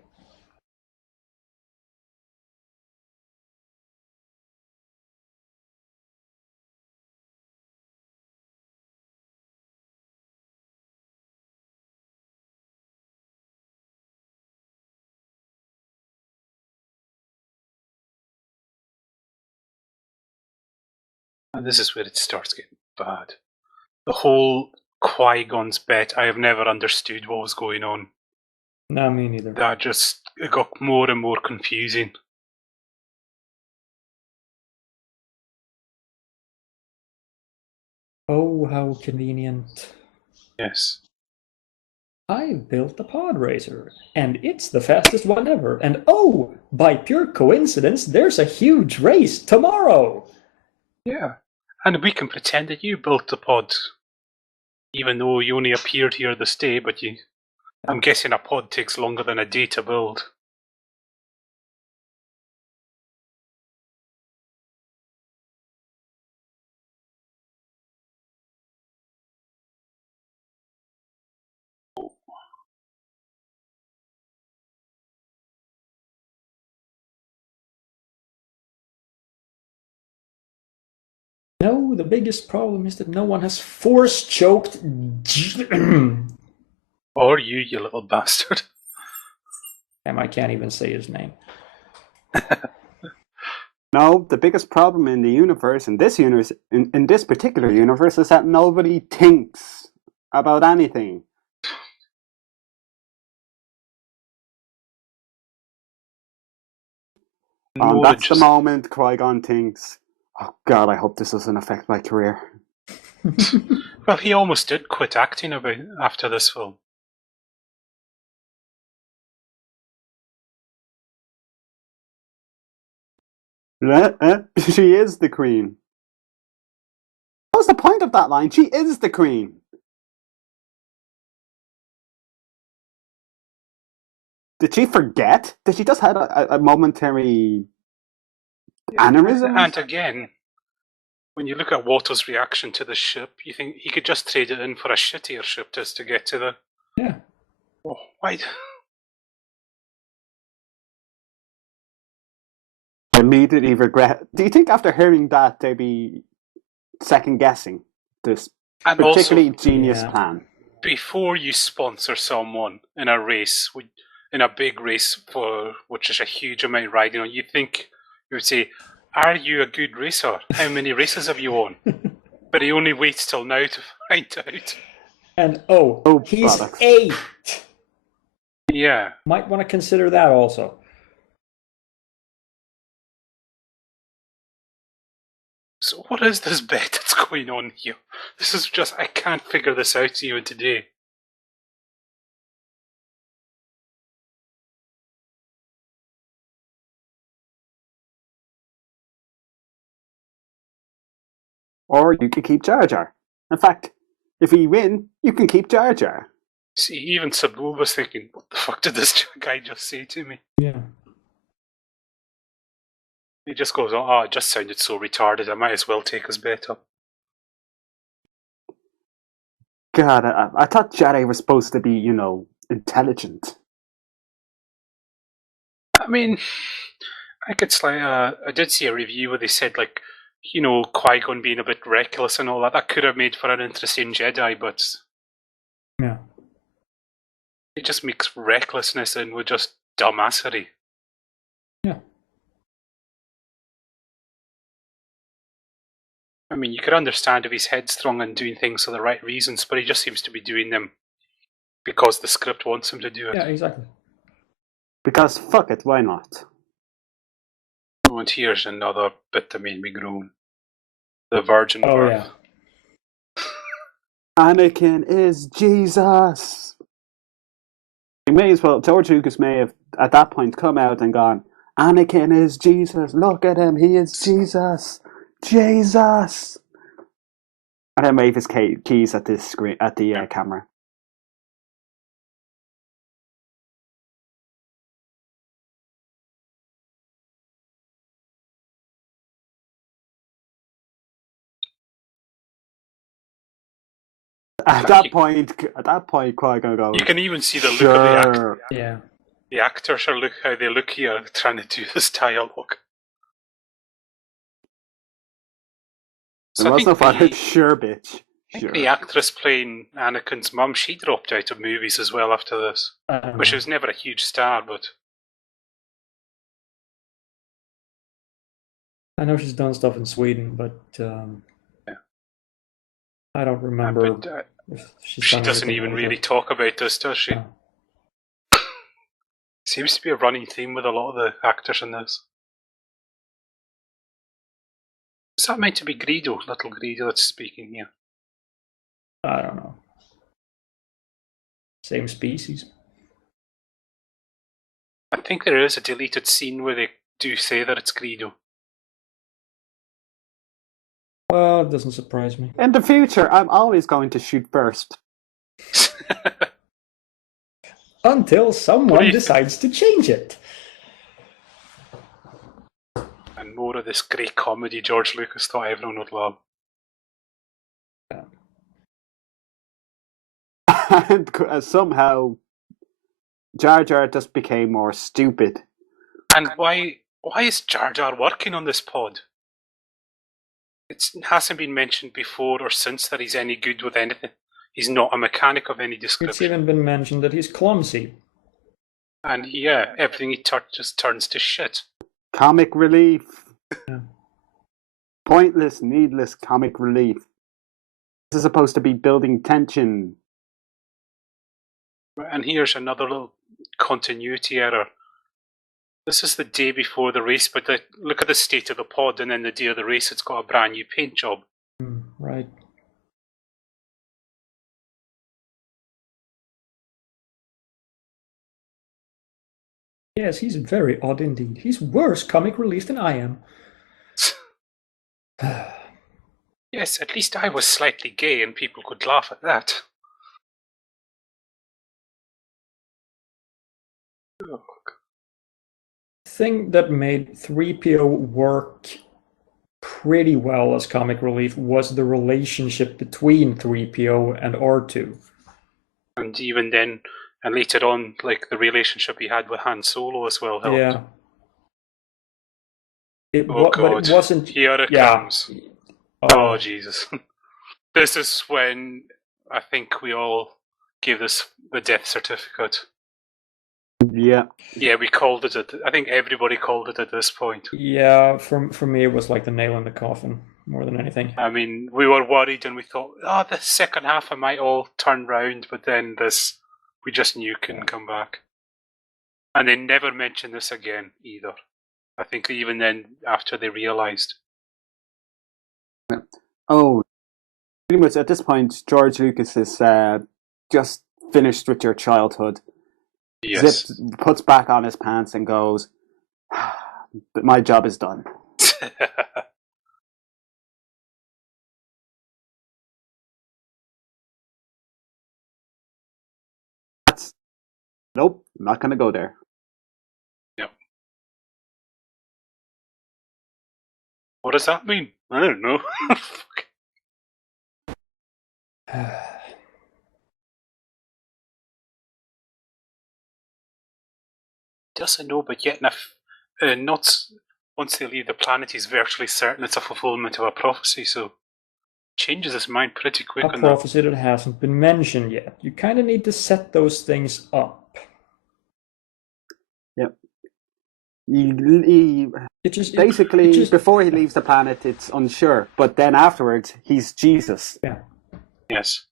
And this is where it starts getting bad. The whole Qui-Gon's bet, I have never understood what was going on. No, me neither. That it got more and more confusing. Oh, how convenient. Yes. I built a pod racer, and it's the fastest one ever. And oh, by pure coincidence, there's a huge race tomorrow. Yeah. And we can pretend that you built the pod. Even though you only appeared here this day, but I'm guessing a pod takes longer than a day to build. No, the biggest problem is that no one has force-choked... Or you little bastard. Damn, I can't even say his name. No, the biggest problem in the universe, in this particular universe, is that nobody thinks about anything. And that's the moment Qui-Gon thinks, oh God, I hope this doesn't affect my career. Well, he almost did quit acting after this film. She is the queen. What was the point of that line? She is the queen. Did she forget? Did she just have a momentary aneurysm? And again, when you look at Watto's reaction to the ship, you think he could just trade it in for a shittier ship just to get to the... Yeah. Oh, why... Immediately regret. Do you think after hearing that they'd be second guessing this and particularly also, genius plan? Before you sponsor someone in a race, in a big race for which is a huge amount riding on, you would say, "Are you a good racer? How many races have you won?" But he only waits till now to find out. And he's products. 8. Yeah, might want to consider that also. So what is this bet that's going on here? This is just, I can't figure this out even today. Or you could keep Jar Jar. In fact, if you win, you can keep Jar Jar. See, even Sabu was thinking, what the fuck did this guy just say to me? Yeah. He just goes, oh, it just sounded so retarded, I might as well take his bet up. God, I thought Jedi was supposed to be, intelligent. I mean, I did see a review where they said, Qui-Gon being a bit reckless and all that could have made for an interesting Jedi, but... Yeah. It just makes recklessness in with just dumbassery. Yeah. I mean, you could understand if he's headstrong and doing things for the right reasons, but he just seems to be doing them because the script wants him to do it. Yeah, exactly. Because fuck it, why not? And here's another bit that made me groan. The Virgin Birth. Yeah. Anakin is Jesus! He may as well, George Lucas may have, at that point, come out and gone, Anakin is Jesus, look at him, he is Jesus! Jesus! And then wave his keys at this screen, at the camera. At that point, Qui-Gon goes. You can even see the look of the actor. Yeah. The actors how they look here, trying to do this dialogue. There was no fun. Sure, bitch. I think the actress playing Anakin's mum, she dropped out of movies as well after this. But she was never a huge star, but... I know she's done stuff in Sweden, but I don't remember. She doesn't even really talk about this, does she? No. Seems to be a running theme with a lot of the actors in this. Is that meant to be Greedo, little Greedo that's speaking here? I don't know. Same species. I think there is a deleted scene where they do say that it's Greedo. Well, it doesn't surprise me. In the future, I'm always going to shoot first. Until someone decides to change it. And more of this great comedy George Lucas thought everyone would love. Yeah. And somehow, Jar Jar just became more stupid. And why is Jar Jar working on this pod? It hasn't been mentioned before or since that he's any good with anything. He's not a mechanic of any description. It's even been mentioned that he's clumsy. And everything he just turns to shit. Comic relief. Pointless, needless comic relief. This is supposed to be building tension. And here's another little continuity error. This is the day before the race, but look at the state of the pod, and then the day of the race, it's got a brand new paint job. Right. Yes, he's very odd indeed. He's worse comic relief than I am. Yes, at least I was slightly gay and people could laugh at that. Oh. Thing that made 3PO work pretty well as comic relief was the relationship between 3PO and R2. And even then, and later on, like the relationship he had with Han Solo as well helped. Yeah. God. But it wasn't. Here it comes. Oh, Jesus. This is when I think we all gave this the death certificate. Yeah. Yeah, we called it. I think everybody called it at this point. Yeah, for me it was like the nail in the coffin more than anything. I mean, we were worried and we thought, the second half I might all turn round, but then this, we just knew couldn't come back. And they never mentioned this again either. I think even then, after they realised. Oh, pretty much at this point, George Lucas is just finished with your childhood. Yes. Zip puts back on his pants and goes, but my job is done. Nope, not going to go there. Yep. What does that mean? I don't know. Doesn't know, but yet not once they leave the planet, he's virtually certain it's a fulfillment of a prophecy, so changes his mind pretty quick on that. A prophecy that hasn't been mentioned yet. You kind of need to set those things up. Yep. Before he leaves the planet, it's unsure, but then afterwards, he's Jesus. Yeah. Yes.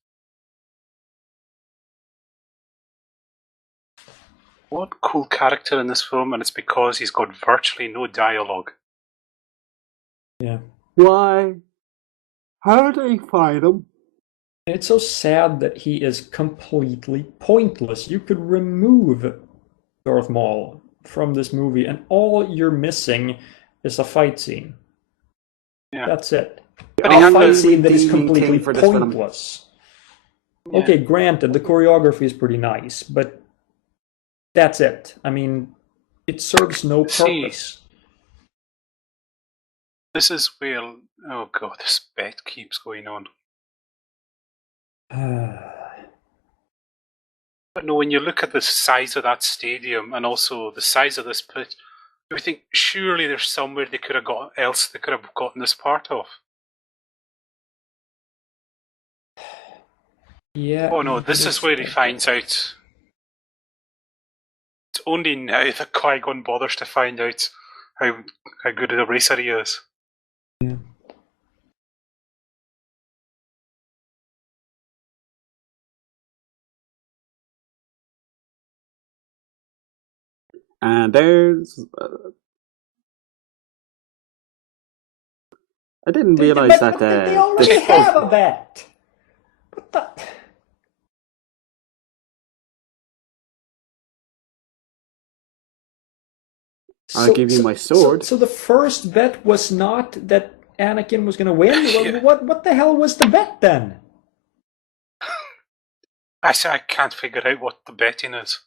What cool character in this film, and it's because he's got virtually no dialogue. Yeah. Why? How do they find him? It's so sad that he is completely pointless. You could remove Darth Maul from this movie, and all you're missing is a fight scene. Yeah. That's it. But A fight scene that is completely pointless. Yeah. Okay, granted, the choreography is pretty nice, but that's it. I mean, it serves no purpose. This is where, oh god, this bet keeps going on. But no, when you look at the size of that stadium and also the size of this pit, you think surely there's somewhere they could have gotten this part of. Yeah. Oh no, this is where he finds out. It's only now that Qui-Gon bothers to find out how good a racer he is. Yeah. And there's... I didn't realize that... They already have a bet! What the... I'll give you my sword. So the first bet was not that Anakin was going to win? Yeah. What the hell was the bet then? I can't figure out what the betting is.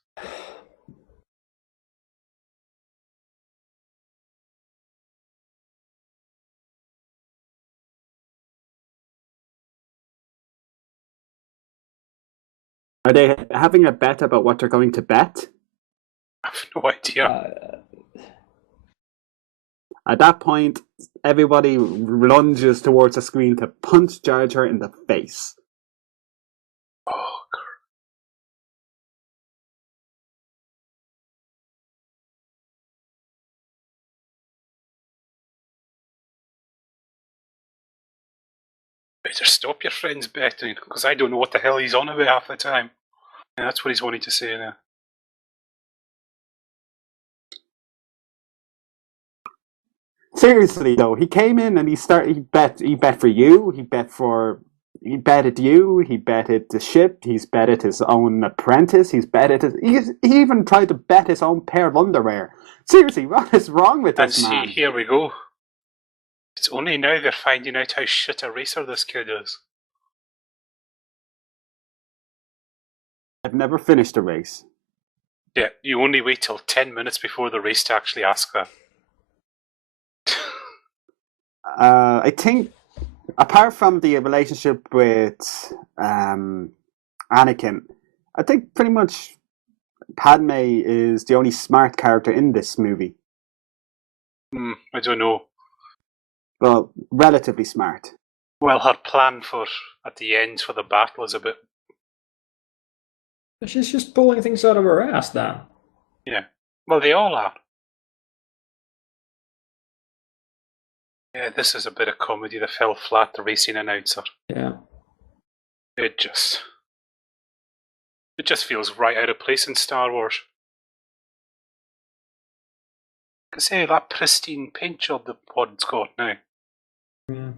Are they having a bet about what they're going to bet? I have no idea. At that point, everybody lunges towards the screen to punch Jar Jar in the face. Oh, God. better stop your friend's betting, because I don't know what the hell he's on about half the time. And that's what he's wanting to say there. Seriously though, he came in and he bet for you, he betted you, he betted the ship, he's betted his own apprentice, he even tried to bet his own pair of underwear. Seriously, what is wrong with this man? And see, here we go. It's only now they're finding out how shit a racer this kid is. I've never finished a race. Yeah, you only wait till 10 minutes before the race to actually ask that. I think, apart from the relationship with Anakin, I think pretty much Padme is the only smart character in this movie. I don't know. Well, relatively smart. Well, her plan at the end for the battle is a bit... She's just pulling things out of her ass then. Yeah. Well, they all are. Yeah, this is a bit of comedy that fell flat, the racing announcer. Yeah. It just feels right out of place in Star Wars. I say, that pristine paint job the pod's got now. Yeah.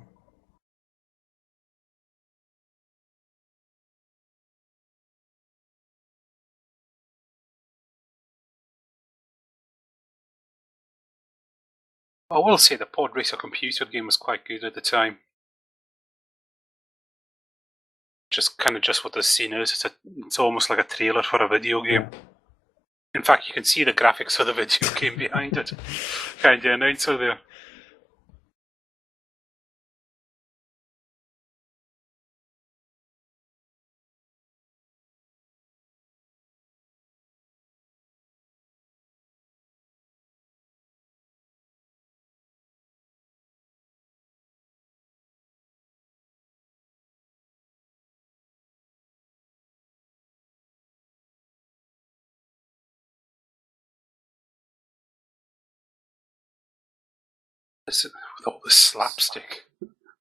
I will say the Pod Racer computer game was quite good at the time. Just what this scene is. It's almost like a trailer for a video game. Yeah. In fact, you can see the graphics of the video game behind it. Kind of announcer there. With all the slapstick.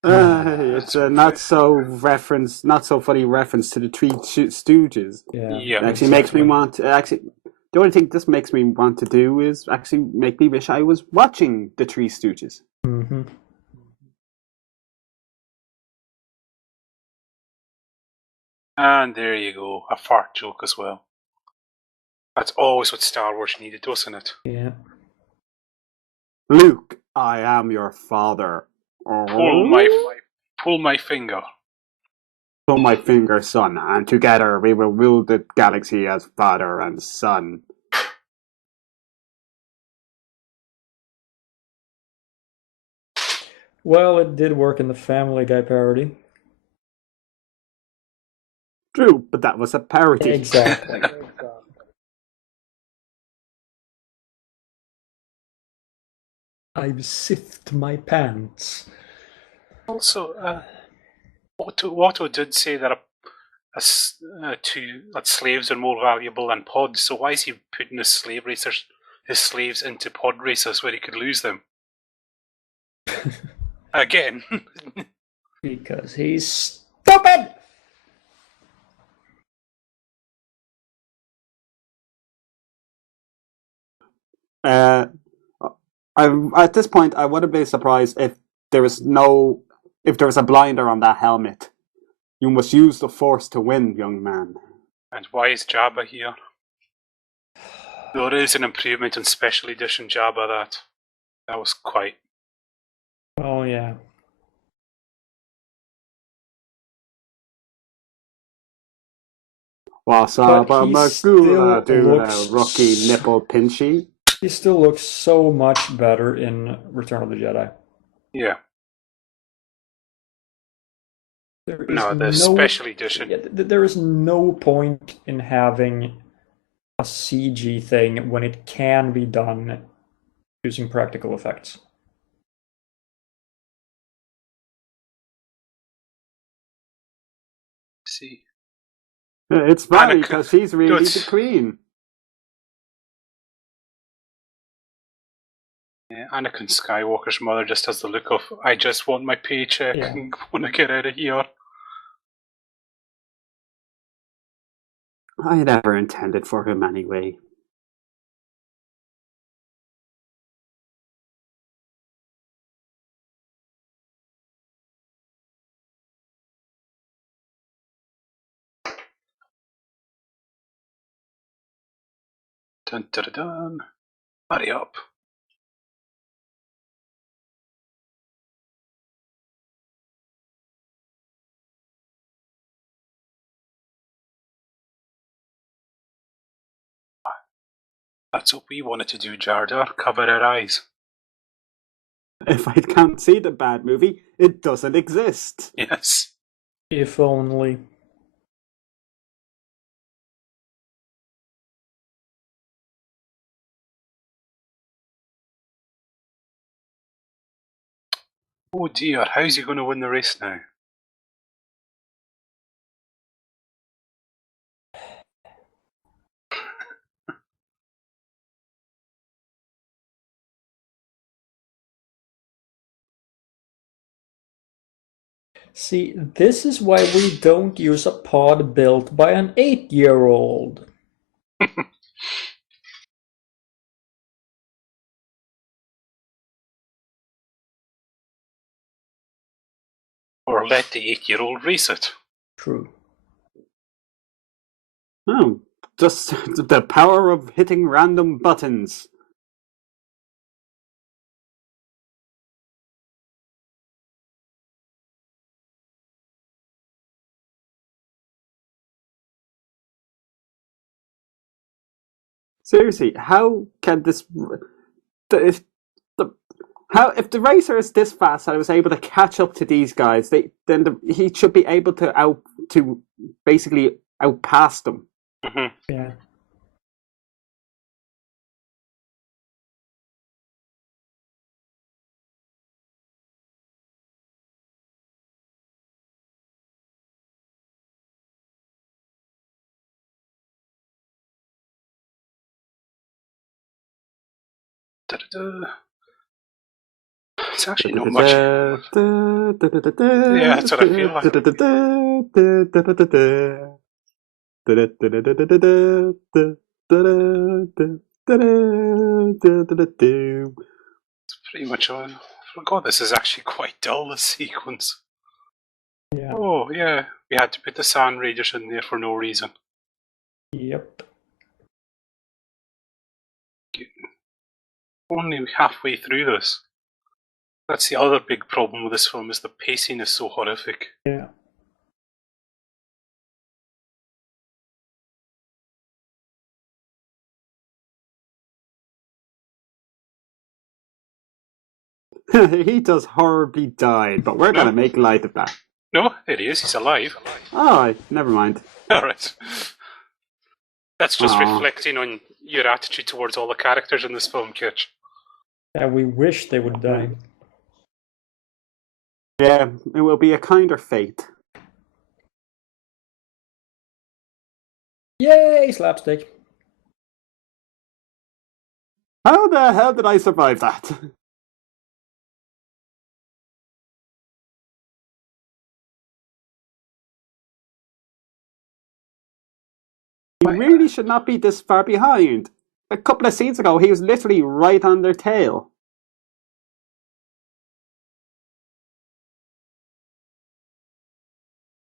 It's a not so funny reference to the Three Stooges. Yeah. It actually makes me want to, the only thing this makes me want to do is actually make me wish I was watching the Three Stooges. Mm-hmm. And there you go, a fart joke as well. That's always what Star Wars needed, wasn't it? Yeah. Luke, I am your father. Pull my finger. Pull my finger, son, and together we will rule the galaxy as father and son. Well, it did work in the Family Guy parody. True, but that was a parody. Exactly. I've sithed my pants. Also, Watto did say that that slaves are more valuable than pods, so why is he putting his slaves into pod racers where he could lose them? Again. Because he's stupid! At this point, I wouldn't be surprised if there was a blinder on that helmet. You must use the Force to win, young man. And why is Jabba here? There is an improvement in Special Edition Jabba that was quite... Oh, yeah. Wasaba Magula do rookie nipple pinchy. He still looks so much better in Return of the Jedi. Yeah. The Special Edition. Yeah, there is no point in having a CG thing when it can be done using practical effects. See. It's funny because she's really the queen. Yeah, Anakin Skywalker's mother just has the look of, I just want my paycheck and want to get out of here. I never intended for him anyway. Dun dun dun dun. Hurry up. That's what we wanted to do, Jar Jar. Cover our eyes. If I can't see the bad movie, it doesn't exist. Yes. If only. Oh dear, how's he going to win the race now? See, this is why we don't use a pod built by an 8-year-old. Or let the 8-year-old race it. True. Oh, just the power of hitting random buttons. Seriously, how can this? If if the racer is this fast, I was able to catch up to these guys. He should be able to basically outpass them. Mm-hmm. Yeah. It's actually not much. Yeah, that's what I feel like. It's pretty much on. God, this is actually quite dull, this sequence. Yeah. Oh, yeah. We had to put the Sand Raiders in there for no reason. Yep. Only halfway through this. That's the other big problem with this film, is the pacing is so horrific. Yeah. He does horribly die, but we're gonna make light of that. No, there he is. He's alive. Oh, never mind. Alright. That's just reflecting on your attitude towards all the characters in this film, Kitch. Yeah, we wish they would die. Yeah, it will be a kinder fate. Yay, slapstick. How the hell did I survive that? He really should not be this far behind. A couple of scenes ago, he was literally right on their tail.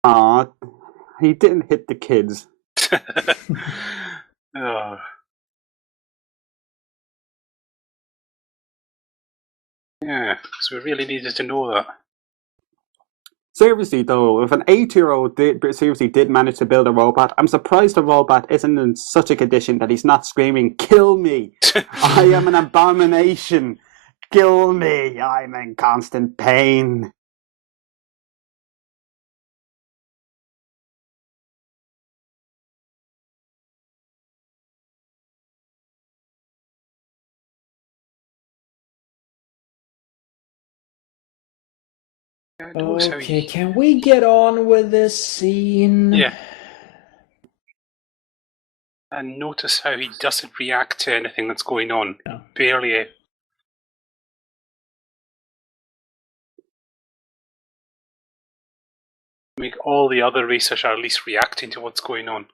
Aw, he didn't hit the kids. Oh. Yeah, because we really needed to know that. Seriously though, if an 8-year-old did manage to build a robot, I'm surprised the robot isn't in such a condition that he's not screaming, "Kill me! I am an abomination! Kill me! I'm in constant pain!" Okay, can we get on with this scene? Yeah. And notice how he doesn't react to anything that's going on. Yeah. Barely. Make all the other racers are at least reacting to what's going on.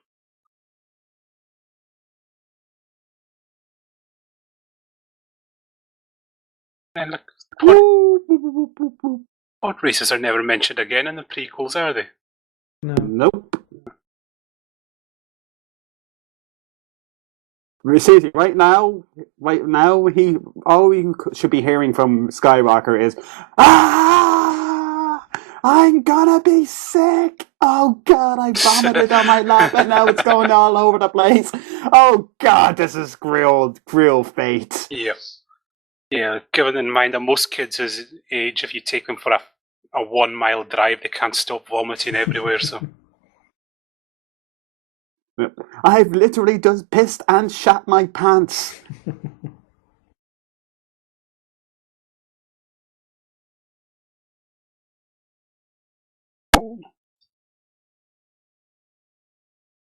And look, pod races are never mentioned again in the prequels, are they? No. Nope. See, right now, all we should be hearing from Skywalker is, "Ah, I'm gonna be sick. Oh God, I vomited on my lap, and now it's going all over the place. Oh God, this is cruel fate." Yeah. Yeah, given in mind that most kids his age, if you take them for a 1 mile drive, they can't stop vomiting everywhere, so. I've literally just pissed and shat my pants.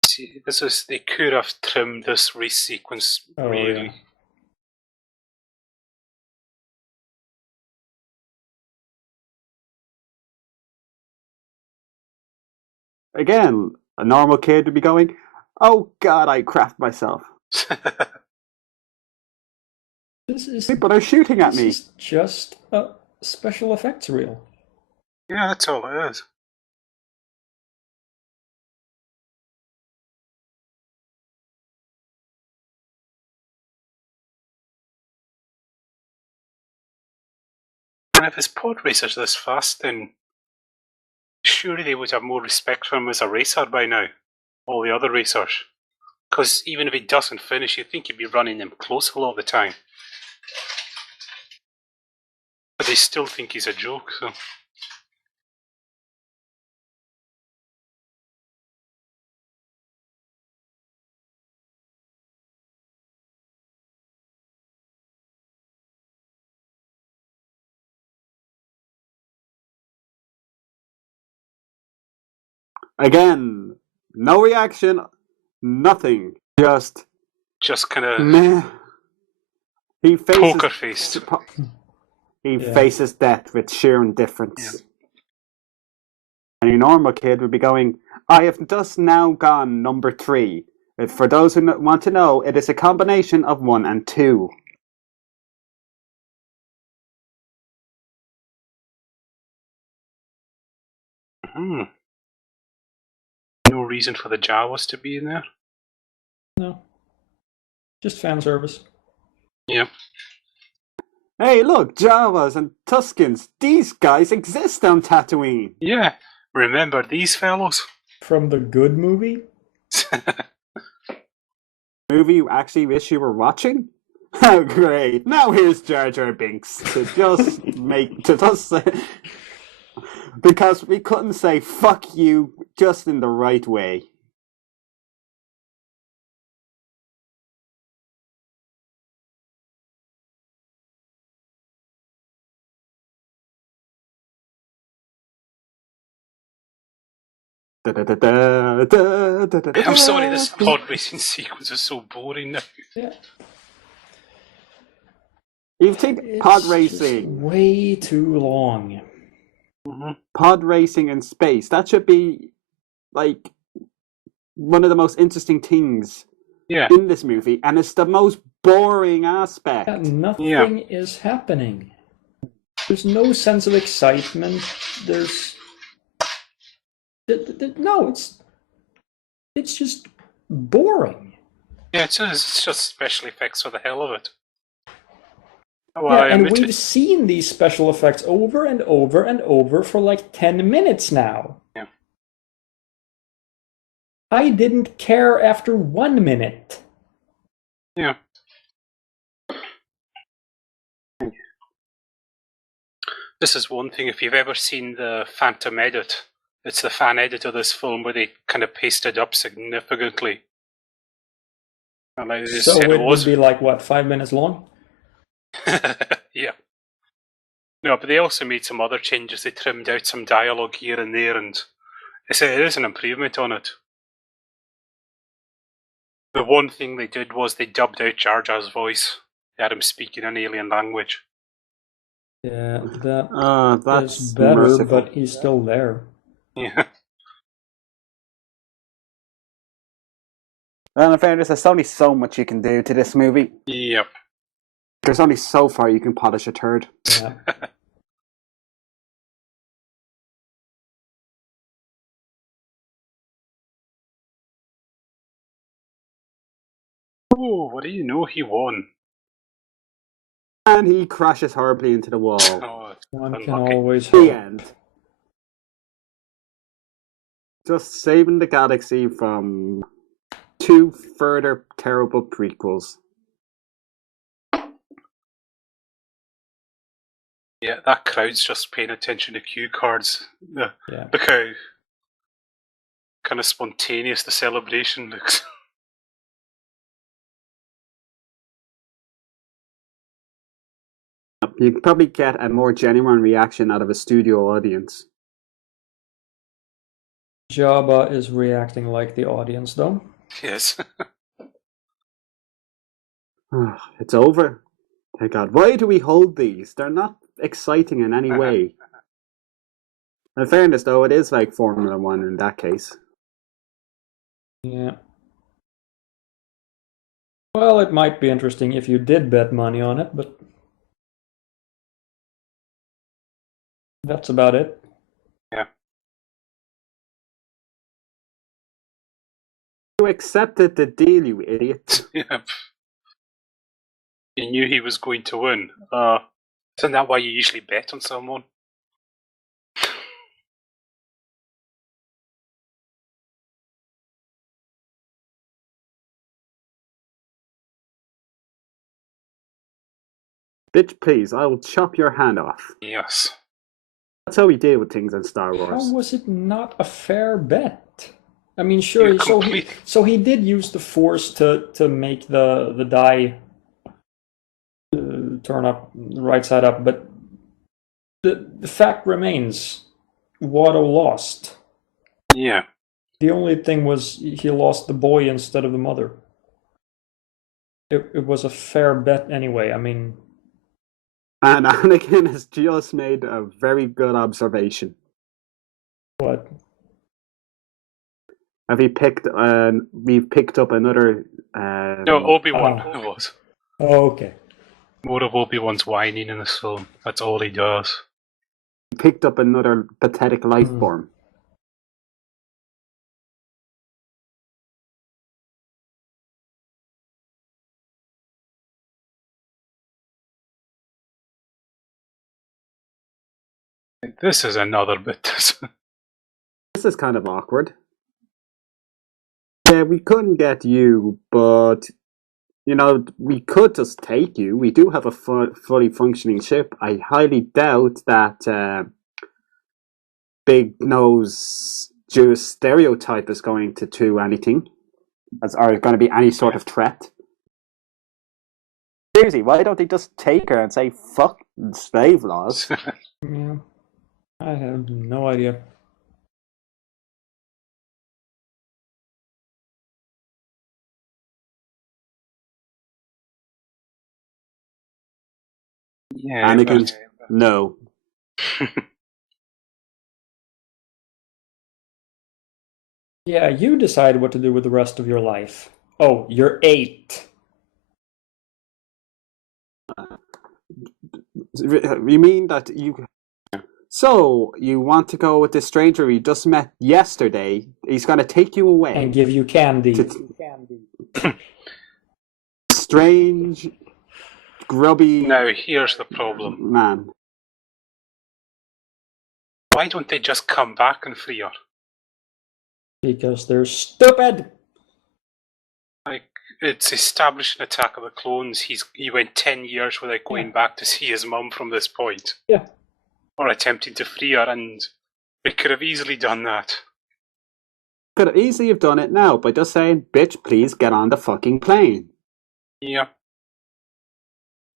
See, they could have trimmed this race sequence really. Yeah. Again, a normal kid would be going, "Oh God, I crapped myself. People are shooting at me." This is just a special effects reel. Yeah, that's all it is. And if his pod racers this fast, then surely they would have more respect for him as a racer by now. All the other racers. Because even if he doesn't finish, you'd think he'd be running them close a lot of the time. But they still think he's a joke, so. Again, no reaction, nothing. Just kind of meh. He faces poker faced. He faces death with sheer indifference. Yeah. Any normal kid would be going, "I have thus now gone number 3. For those who want to know, it is a combination of 1 and 2. No reason for the Jawas to be in there? No. Just fan service. Yep. Hey, look, Jawas and Tuskens. These guys exist on Tatooine. Yeah. Remember these fellows? From the good movie? Movie you actually wish you were watching? Oh, great. Now here's Jar Jar Binks to just because we couldn't say fuck you just in the right way. I'm sorry, this pod racing sequence is so boring now. Yeah. You think pod racing way too long. Mm-hmm. Pod racing in space, that should be like one of the most interesting things in this movie, and it's the most boring aspect. Yeah, nothing is happening. There's no sense of excitement. There's no, it's just boring. Yeah, it's just special effects for the hell of it. Well, and we've seen these special effects over and over and over for like 10 minutes now. Yeah. I didn't care after 1 minute. Yeah. This is one thing, if you've ever seen the Phantom Edit, it's the fan edit of this film where they kind of pasted up significantly. So it would be like, what, 5 minutes long? Yeah. No, but they also made some other changes. They trimmed out some dialogue here and there, and it is an improvement on it. The one thing they did was they dubbed out Jar Jar's voice. They had him speaking an alien language. Yeah, that's better, merciful. but he's still there. Yeah. And in fairness, there's only so much you can do to this movie. Yep. There's only so far you can polish a turd. Yeah. Oh, what do you know? He won. And he crashes horribly into the wall. Oh, One can unlucky. always The hope. end. Just saving the galaxy from 2 further terrible prequels. Yeah, that crowd's just paying attention to cue cards. Yeah. Look how kind of spontaneous the celebration looks. You could probably get a more genuine reaction out of a studio audience. Jabba is reacting like the audience, though. Yes. It's over. Thank God. Why do we hold these? They're not exciting in any way. In fairness, though, it is like Formula One in that case. Yeah. Well, it might be interesting if you did bet money on it, but that's about it. Yeah. You accepted the deal, you idiot. Yep. You knew he was going to win. Isn't that why you usually bet on someone? Bitch, please, I will chop your hand off. Yes. That's how we deal with things in Star Wars. How was it not a fair bet? I mean, sure. So he did use the Force to make the die turn up the right side up, but the fact remains, Watto lost. Yeah. The only thing was he lost the boy instead of the mother. It was a fair bet anyway. I mean, And Anakin has just made a very good observation. what? Have we picked? We've picked up another. No, Obi-Wan it was. Oh, okay. More of Obi-Wan's whining in this film. That's all he does. Picked up another pathetic life form. This is another bit. This is kind of awkward. Yeah, we couldn't get you, but you know, we could just take you. We do have a fully functioning ship. I highly doubt that big nose Jewish stereotype is going to do anything, or going to be any sort of threat. Seriously, why don't they just take her and say fuck slave laws? Yeah, I have no idea. Yeah. Anakin, no. Yeah, you decide what to do with the rest of your life. Oh, you're 8. You mean that you... So, you want to go with this stranger you just met yesterday? He's going to take you away. And give you candy. Strange, grubby... Now, here's the problem. Man. Why don't they just come back and free her? Because they're stupid! Like, it's established in Attack of the Clones. He went 10 years without going back to see his mum from this point. Yeah. Or attempting to free her, and they could have easily done that. Could easily have done it now by just saying, bitch, please get on the fucking plane. Yeah.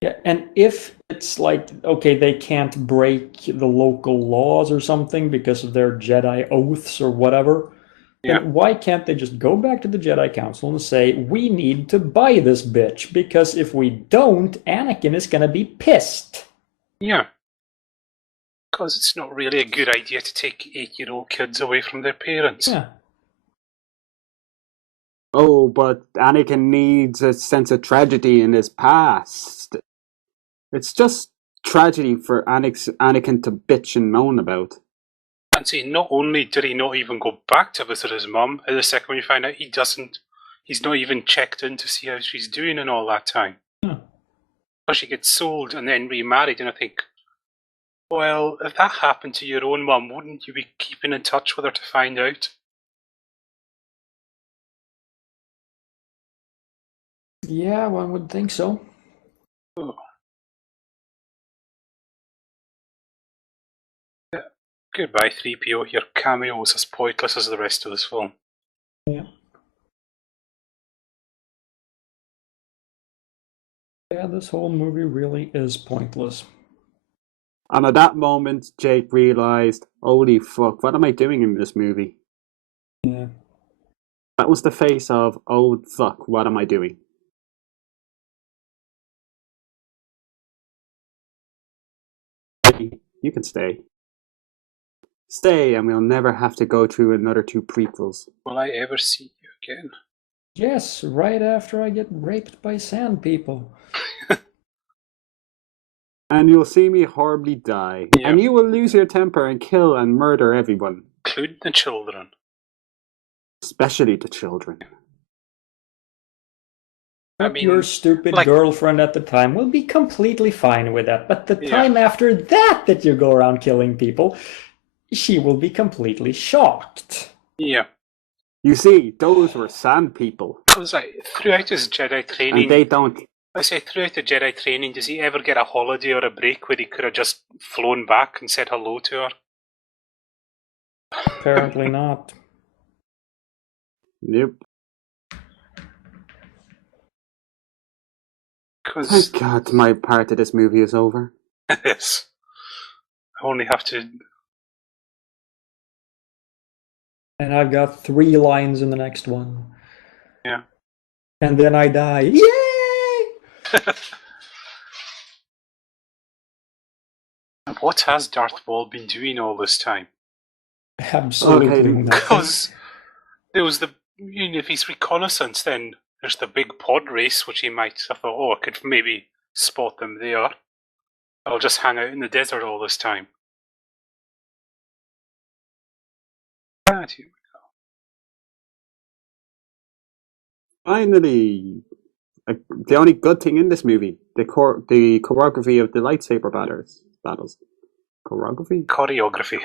Yeah, and if it's like, okay, they can't break the local laws or something because of their Jedi oaths or whatever, then why can't they just go back to the Jedi Council and say, we need to buy this bitch, because if we don't, Anakin is going to be pissed. Yeah. Because it's not really a good idea to take 8-year-old kids away from their parents. Yeah. Oh, but Anakin needs a sense of tragedy in his past. It's just tragedy for Anakin to bitch and moan about. And see, not only did he not even go back to visit his mum, in the second one you find out he's not even checked in to see how she's doing in all that time. Or she gets sold and then remarried, and I think, well, if that happened to your own mum, wouldn't you be keeping in touch with her to find out? Yeah, one would think so. Oh. Yeah. Goodbye, 3PO. Your cameo was as pointless as the rest of this film. Yeah. Yeah, this whole movie really is pointless. And at that moment, Jake realized, holy fuck, what am I doing in this movie? Yeah. That was the face of, oh fuck, what am I doing? You can stay. Stay, and we'll never have to go through another 2 prequels. Will I ever see you again? Yes, right after I get raped by sand people. And you'll see me horribly die. Yeah. And you will lose your temper and kill and murder everyone. Including the children. Especially the children. I mean, your stupid girlfriend at the time will be completely fine with that. But the time after that you go around killing people, she will be completely shocked. Yeah. You see, those were sand people. I was like, throughout his Jedi training... And they don't... I say, throughout the Jedi training, does he ever get a holiday or a break where he could have just flown back and said hello to her? Apparently not. Nope. Thank God, my part of this movie is over. Yes. I only have to... And I've got 3 lines in the next one. Yeah. And then I die. Yay! What has Darth Maul been doing all this time? Absolutely nothing. Because there was if he's reconnaissance, then there's the big pod race, which he might have thought, oh, I could maybe spot them there. I'll just hang out in the desert all this time. Finally, the only good thing in this movie, the choreography of the lightsaber battles. Choreography. Choreography.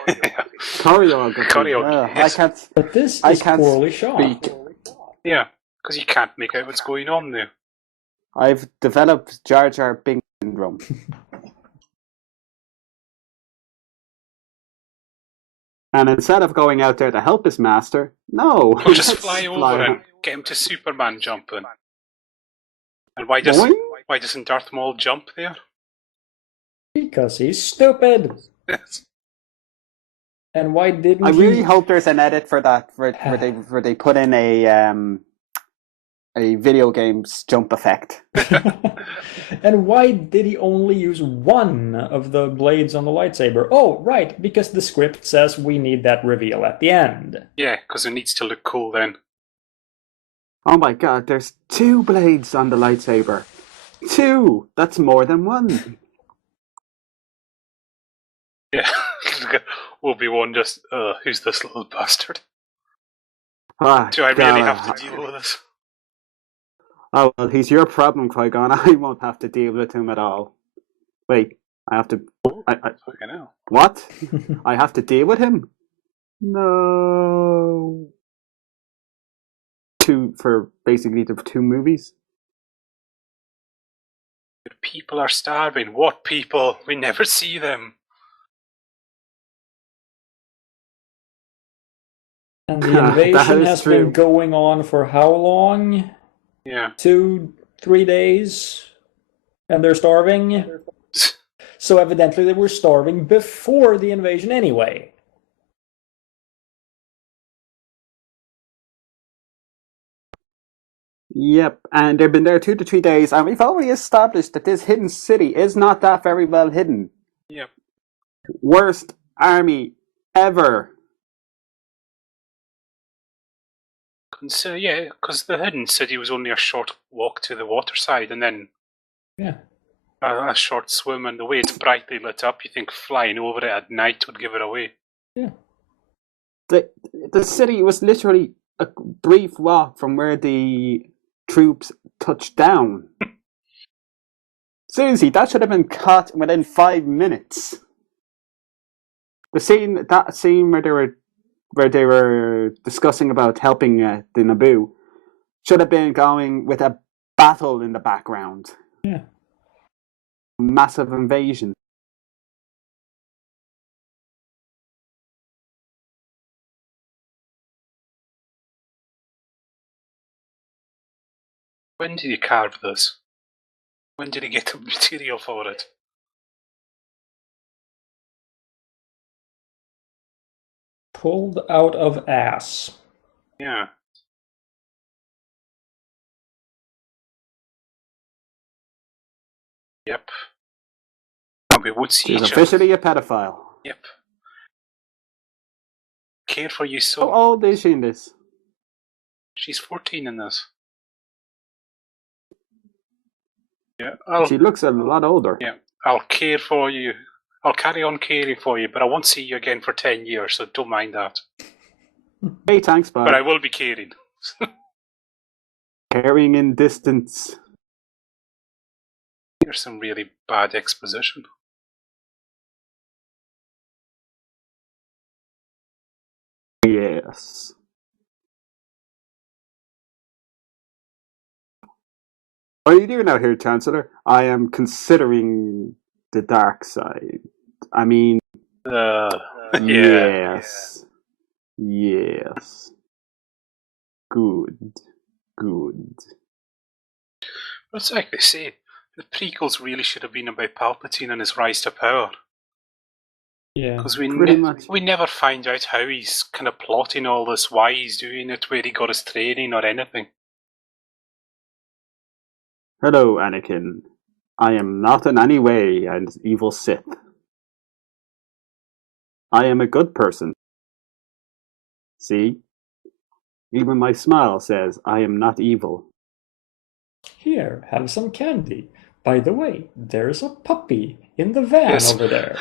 I can't. But this is poorly shot. Yeah, because you can't make out what's going on there. I've developed Jar Jar Binks syndrome. And instead of going out there to help his master, no. He'll just fly over and get him to Superman jumping. And why doesn't Darth Maul jump there? Because he's stupid. Yes. And why didn't I really hope there's an edit for that, where they put in a video game's jump effect. And why did he only use one of the blades on the lightsaber? Oh, right, because the script says we need that reveal at the end. Yeah, because it needs to look cool then. Oh my god, there's 2 blades on the lightsaber. 2! That's more than 1. Yeah. Obi-Wan just, who's this little bastard? Do I really have to deal with this? Oh, well, he's your problem, Qui-Gon. I won't have to deal with him at all. Wait, I have to... Fucking hell. What? I have to deal with him? No. For basically the 2 movies? People are starving. What people? We never see them. And the invasion has been going on for how long? Yeah. 2-3 days? And they're starving? So evidently they were starving before the invasion anyway. Yep, and they've been there 2 to 3 days, and we've already established that this hidden city is not that very well hidden. Yep. Worst army ever. So, yeah, because the Hidden City was only a short walk to the waterside, and then a short swim, and the way it's brightly lit up, you think flying over it at night would give it away. Yeah. The city was literally a brief walk from where the troops touched down. Seriously, that should have been cut within 5 minutes. That scene where they were discussing about helping the Naboo should have been going with a battle in the background. Yeah. Massive invasion. When did you carve this? When did he get the material for it? Pulled out of ass. Yeah. Yep. And we would see She's each other. officially a pedophile. Yep. Care for you so. How old is she in this? She's 14 in this. Yeah. She looks a lot older. Yeah. I'll care for you. I'll carry on caring for you, but I won't see you again for 10 years, so don't mind that. Hey, thanks, bye. But I will be caring. Carrying in distance. Here's some really bad exposition. Yes. What are you doing out here, Chancellor? I am considering the dark side. I mean, yes. Yes. Good. It's like they say, the prequels really should have been about Palpatine and his rise to power. Yeah. Because we never find out how he's kind of plotting all this, why he's doing it, where he got his training or anything. Hello, Anakin. I am not in any way an evil Sith. I am a good person. See? Even my smile says I am not evil. Here, have some candy. By the way, there's a puppy in the van over there.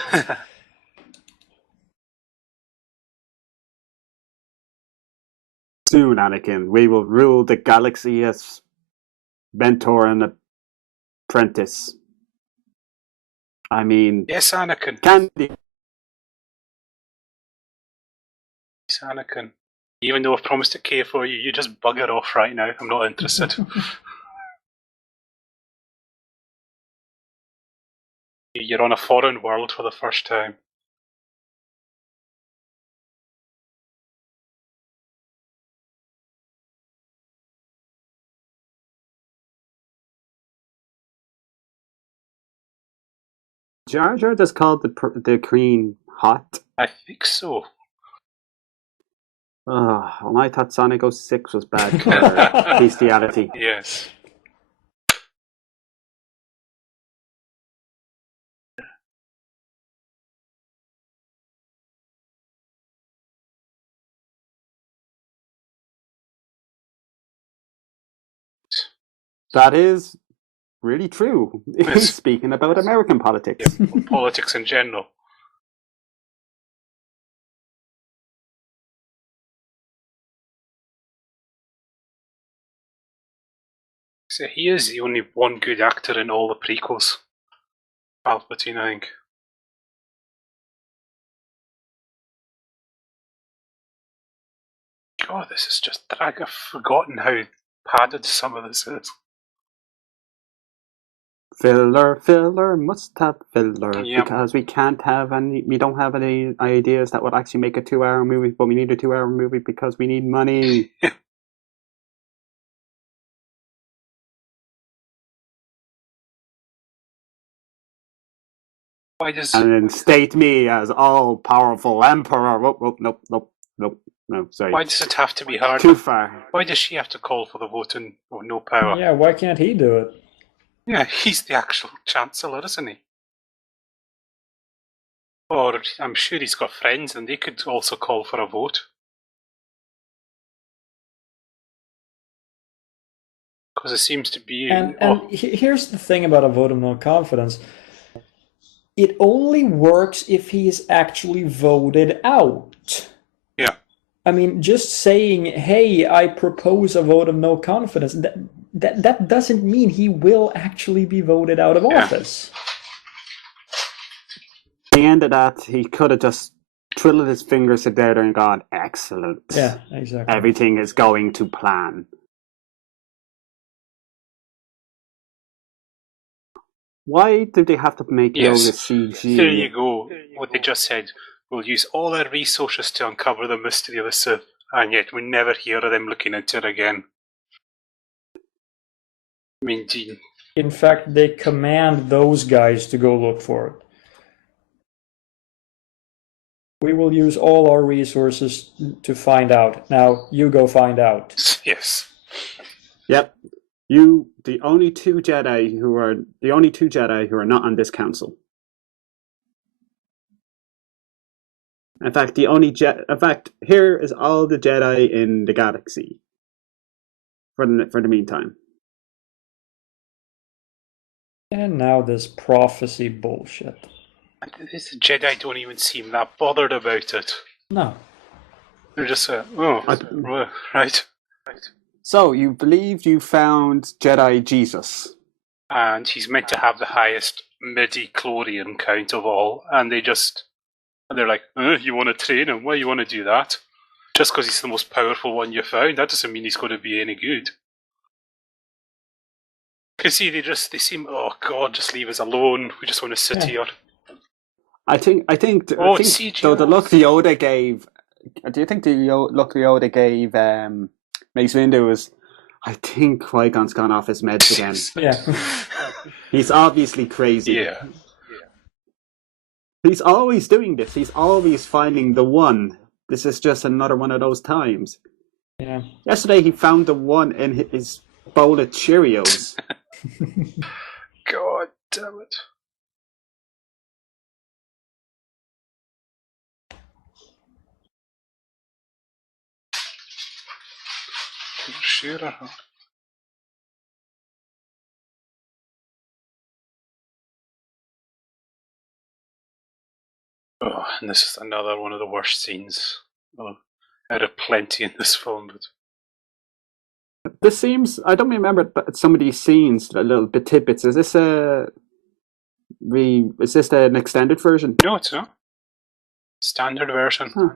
Soon, Anakin, we will rule the galaxy as mentor and apprentice. I mean... Yes, Anakin. Candy. Yes, Anakin. Even though I've promised to care for you, you just bugger off right now. I'm not interested. You're on a foreign world for the first time. Jar Jar just called the Queen hot. I think so. And I thought Sonic 06 was bad for bestiality. Yes. That is really true. Speaking about American politics. Yep. Politics in general. So he is the only one good actor in all the prequels. Palpatine, I think. God, this is just drag. I've forgotten how padded some of this is. Filler, must have filler. Yep. Because we don't have any ideas that would actually make a 2-hour movie, but we need a 2-hour movie because we need money. And then state me as all-powerful emperor. Nope. No, sorry. Why does it have to be hard? Too far. Why does she have to call for the vote of no power? Yeah, why can't he do it? Yeah, he's the actual chancellor, isn't he? Or I'm sure he's got friends and they could also call for a vote. Because it seems to be... Here's the thing about a vote of no confidence. It only works if he is actually voted out. Yeah. I mean, just saying, hey, I propose a vote of no confidence, that doesn't mean he will actually be voted out of office. At the end of that, he could have just twiddled his fingers together and gone, excellent. Yeah, exactly. Everything is going to plan. Why did they have to make Yoda CG? There you go. What they just said. We'll use all our resources to uncover the mystery of the Sith, and yet we never hear of them looking into it again. I mean, in fact, they command those guys to go look for it. We will use all our resources to find out. Now, you go find out. Yes. Yep. The only two Jedi who are not on this council. In fact, here is all the Jedi in the galaxy. For the meantime. And now this prophecy bullshit. These Jedi don't even seem that bothered about it. No. They're just right. So, you believe you found Jedi Jesus. And he's meant to have the highest midi-chlorian count of all, and they're like, you want to train him? Why you want to do that? Just because he's the most powerful one you found, that doesn't mean he's going to be any good. Because see, they seem, oh God, just leave us alone. We just want to sit here. I think though the look Yoda gave. Do you think the look Yoda gave Mace Windu was? I think Qui-Gon's gone off his meds again. Yeah. He's obviously crazy. Yeah. He's always doing this. He's always finding the one. This is just another one of those times. Yeah. Yesterday he found the one in his bowl of Cheerios. God damn it. Sure. Oh, and this is another one of the worst scenes. Oh, out of plenty in this film, but this seems, I don't remember some of these scenes, the little bit tidbits. Is this an extended version? No, it's not. Standard version. Huh.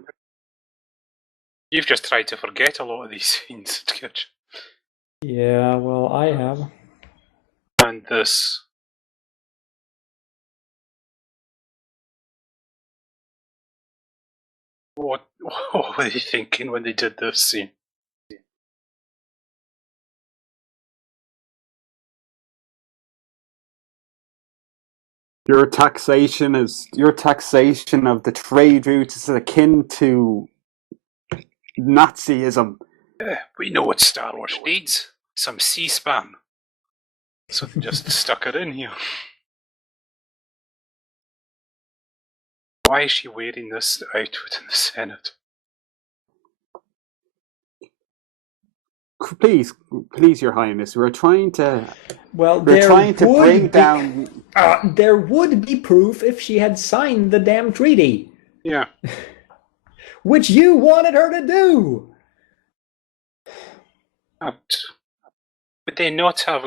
You've just tried to forget a lot of these scenes, Kitch. Yeah, well, I have. And this. What were they thinking when they did this scene? Your taxation of the trade routes is akin to Nazism. We know what Star Wars needs. Some C-SPAN. So they just stuck it in here. Why is she wearing this outfit in the Senate? Please, Your Highness, we're trying to. Well, we're trying to bring down. There would be proof if she had signed the damn treaty. Yeah. Which you wanted her to do. Would they not have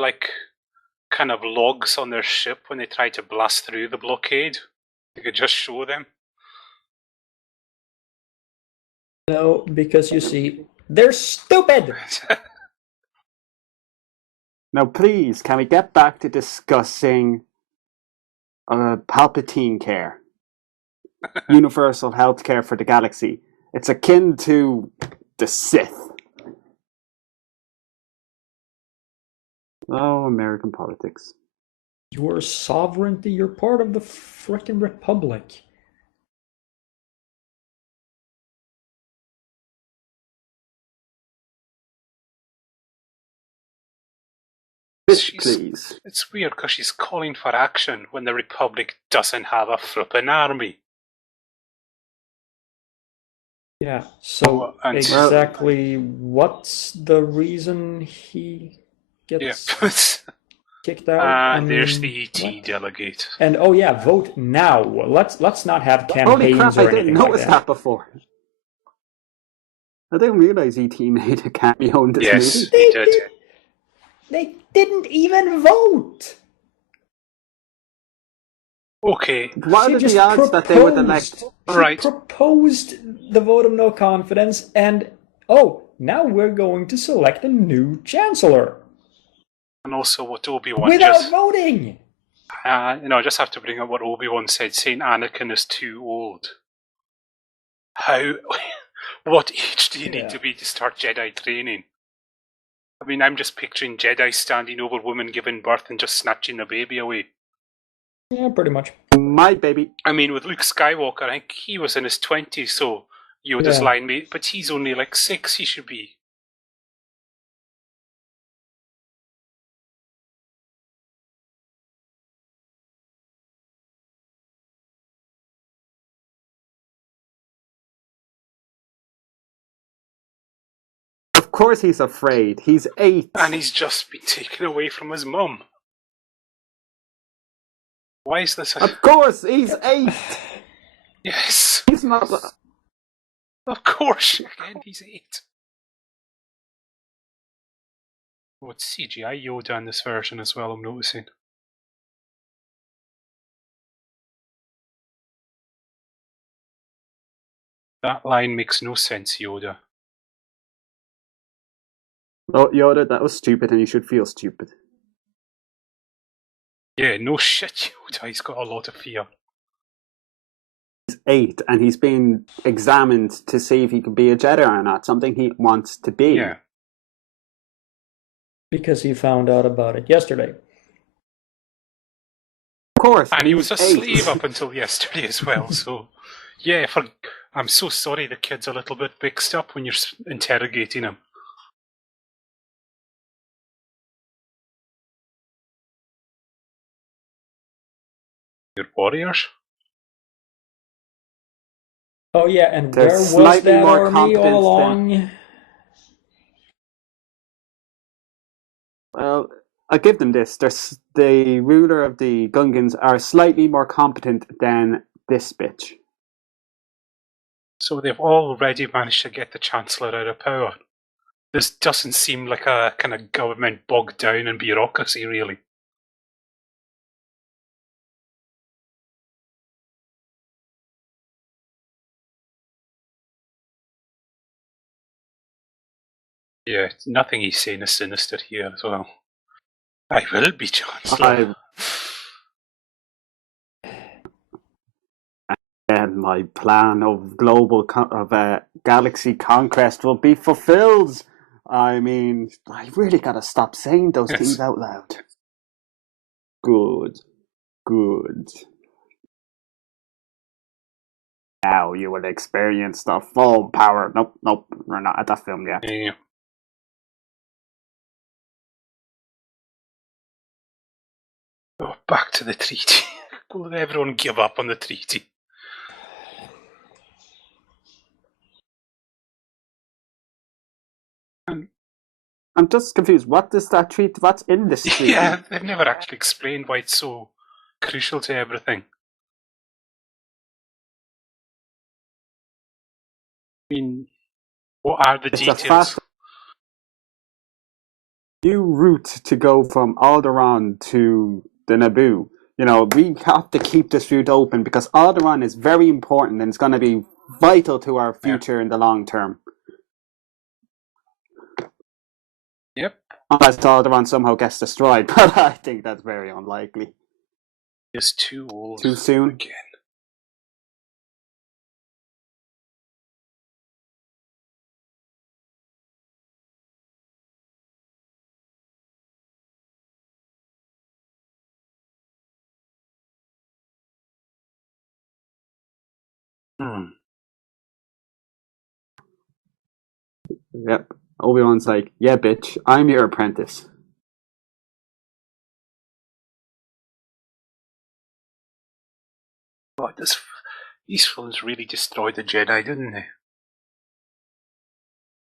kind of logs on their ship when they try to blast through the blockade? You could just show them. No, because you see, they're stupid! Now, please, can we get back to discussing Palpatine care? Universal health care for the galaxy. It's akin to the Sith. Oh, American politics. Your sovereignty, you're part of the frickin' Republic. Please. It's weird because she's calling for action when the Republic doesn't have a flippin' army. Yeah, so exactly what's the reason he gets kicked out. There's the ET delegate. And oh yeah, vote now. Let's not have campaigns. Holy crap! or I didn't anything notice like that before. I didn't realize ET made a cameo in this movie. He did. They didn't even vote. Okay. What are the odds that they would elect? She proposed the vote of no confidence, and now we're going to select a new chancellor. And also what Obi-Wan without voting. I just have to bring up what Obi-Wan said, saying Anakin is too old. How? What age do you need to be to start Jedi training? I mean, I'm just picturing Jedi standing over women giving birth and just snatching a baby away. Yeah, pretty much. My baby. I mean, with Luke Skywalker, I think he was in his 20s, so Yoda's line mate, but he's only like 6, he should be. Of course he's afraid. He's 8. And he's just been taken away from his mum. Why is this? Of course, he's 8. Yes. He's not. Of course, again, he's 8. Oh, it's CGI Yoda in this version as well, I'm noticing. That line makes no sense, Yoda. Oh, Yoda, that was stupid and you should feel stupid. Yeah, no shit, Yoda, he's got a lot of fear. He's 8 and he's being examined to see if he can be a Jedi or not, something he wants to be. Yeah. Because he found out about it yesterday. Of course. And he was a 8. slave up until yesterday as well, so... Yeah, I'm so sorry the kid's a little bit mixed up when you're interrogating him. Your warriors? Oh yeah, and They're where was slightly that more army all competent along? Well, I'll give them this. The ruler of the Gungans are slightly more competent than this bitch. So they've already managed to get the Chancellor out of power. This doesn't seem like a kind of government bogged down in bureaucracy, really. Yeah, nothing he's saying is sinister here as well. I will be Chancellor. And my plan of galaxy conquest will be fulfilled. I mean, I really gotta stop saying those things out loud. Good. Now you will experience the full power. Nope, we're not at that film yet. Yeah. Oh, back to the treaty. Will everyone give up on the treaty? I'm just confused. What does that treat? What's in this treaty? Yeah, they've never actually explained why it's so crucial to everything. I mean, what are the details? A fast new route to go from Alderaan to the Naboo. You know, we have to keep this route open because Alderaan is very important and it's going to be vital to our future in the long term. Yep. Unless Alderaan somehow gets destroyed, but I think that's very unlikely. It's too old. Too soon? Again. Yep. Obi-Wan's like, yeah, bitch, I'm your apprentice. God, these films really destroyed the Jedi, didn't they?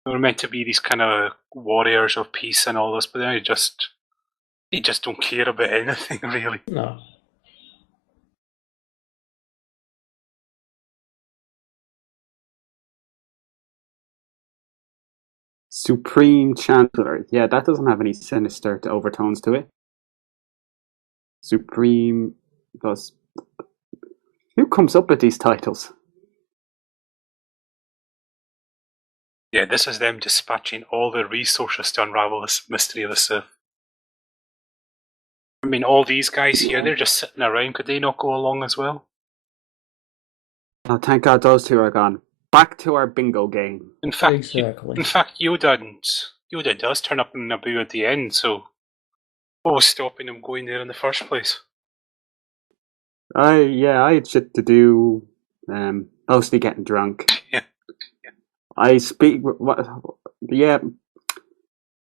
were meant to be these kind of warriors of peace and all this, but they just don't care about anything, really. No. Supreme Chancellor. Yeah, that doesn't have any sinister overtones to it. Supreme plus. Who comes up with these titles? Yeah, this is them dispatching all their resources to unravel this mystery of the Sith. I mean, all these guys here, they're just sitting around. Could they not go along as well? Oh, thank God those two are gone. Back to our bingo game. In fact, Exactly. Yoda does turn up in Naboo at the end, so what was stopping him going there in the first place? I had shit to do. Mostly getting drunk. Yeah. I speak. Yeah.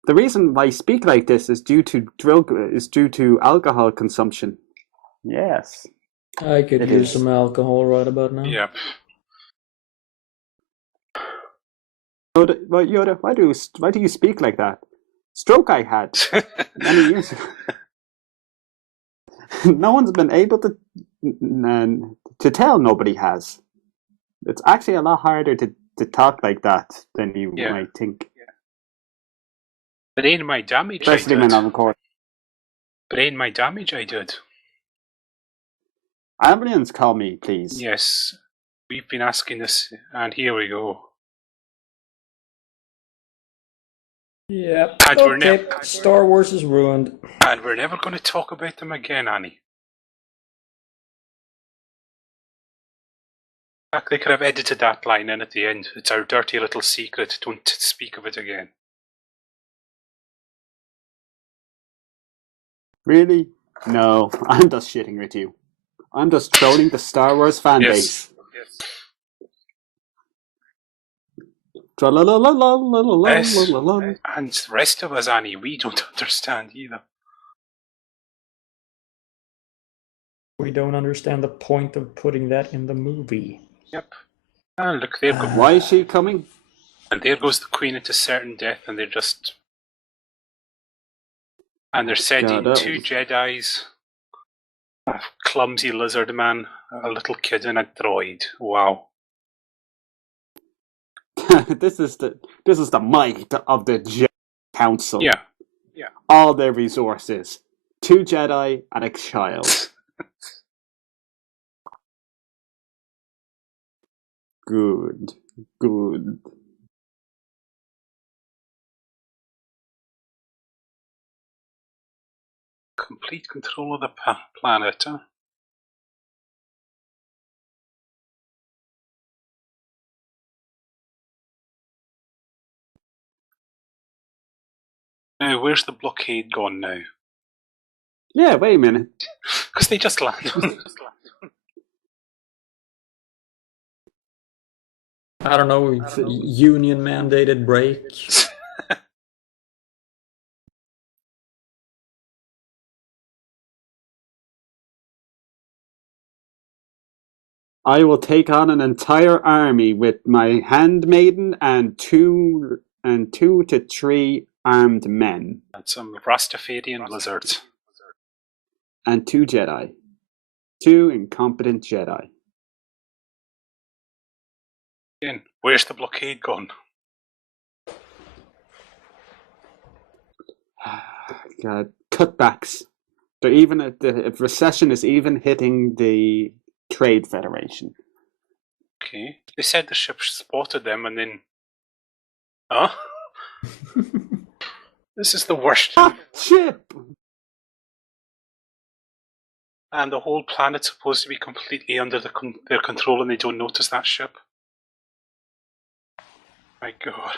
The reason I speak like this is due to alcohol consumption. Yes. I could It use is. some alcohol right about now. Yeah. Yoda, why do you speak like that? Stroke I had many years ago. No one's been able to tell. Nobody has. It's actually a lot harder to talk like that than you might think. Brain my damage, Especially when I'm recording. Brain my damage, I did. Ambulance, call me, please. Yes, we've been asking this, and here we go. Yep. And Okay, Star Wars is ruined. And we're never going to talk about them again, Annie. In fact, they could have edited that line in at the end. It's our dirty little secret. Don't speak of it again. Really? No, I'm just shitting with you. I'm just trolling the Star Wars fan base. Yes. And the rest of us, Annie, we don't understand either. We don't understand the point of putting that in the movie. Yep. And look, there goes. Why is she coming? And there goes the Queen into certain death, and they're just. And they're sending two Jedis, a clumsy lizard man, a little kid, and a droid. Wow. This is the might of the Jedi Council. Yeah. All their resources. 2 Jedi and a child. Good. Complete control of the planet, huh? Now, where's the blockade gone now? Yeah, wait a minute. Because they just landed. I don't know, union mandated break. I will take on an entire army with my handmaiden and 2 to 3 armed men. And some Rastafarian lizards. And 2 Jedi. 2 incompetent Jedi. Again, where's the blockade gone? God, cutbacks. They're even the recession is even hitting the Trade Federation. Okay. They said the ship spotted them and then... Huh? This is the worst. Ship! And the whole planet's supposed to be completely under their control and they don't notice that ship. My God.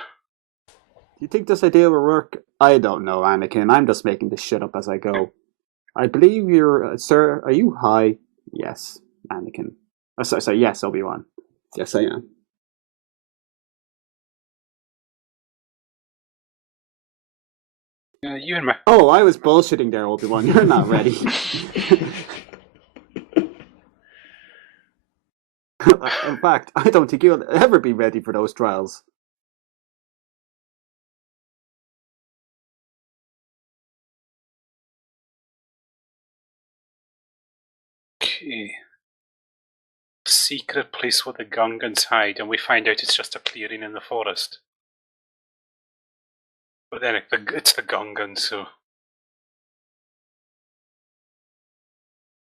Do you think this idea will work? I don't know, Anakin. I'm just making this shit up as I go. I believe you're... sir, are you high? Yes, Anakin. Oh, sorry, yes, Obi-Wan. Yes, I am. You and my... Oh, I was bullshitting there, Obi-Wan. You're not ready. In fact, I don't think you'll ever be ready for those trials. Okay. Secret place where the Gungans hide, and we find out it's just a clearing in the forest. But then it's the Gungans, so...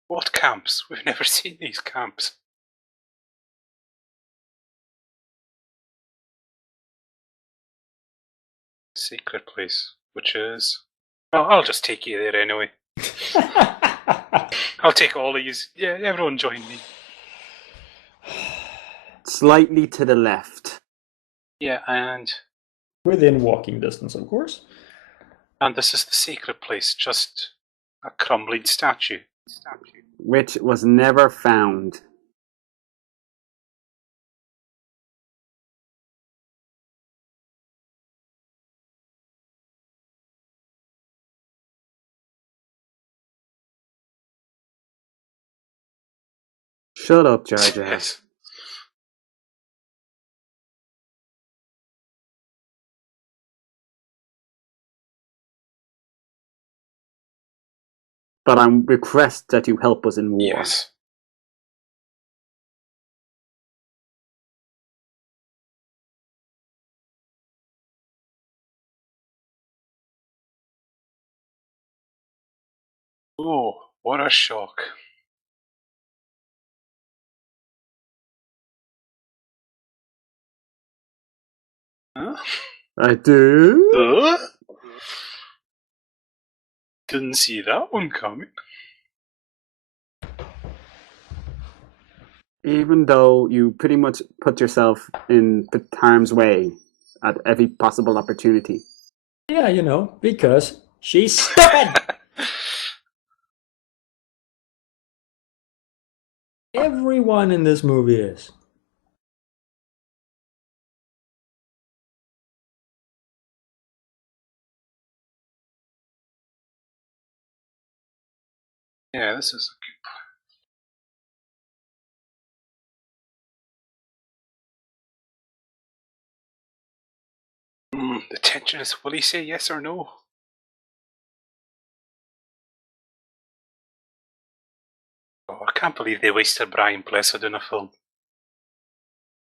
What camps? We've never seen these camps. Secret place, which is... Well, I'll just take you there anyway. I'll take all of yous. Yeah, everyone join me. Slightly to the left. Yeah, and... Within walking distance, of course. And this is the secret place, just a crumbling statue. Which was never found. Shut up, Jar Jar. Yes. But I request that you help us in war. Yes. Oh, what a shock. Huh? I do? Didn't see that one coming. Even though you pretty much put yourself in harm's way at every possible opportunity. Yeah, because she's stupid! Everyone in this movie is. Yeah, this is a good... the tension is, will he say yes or no? Oh, I can't believe they wasted Brian Blessed in a film.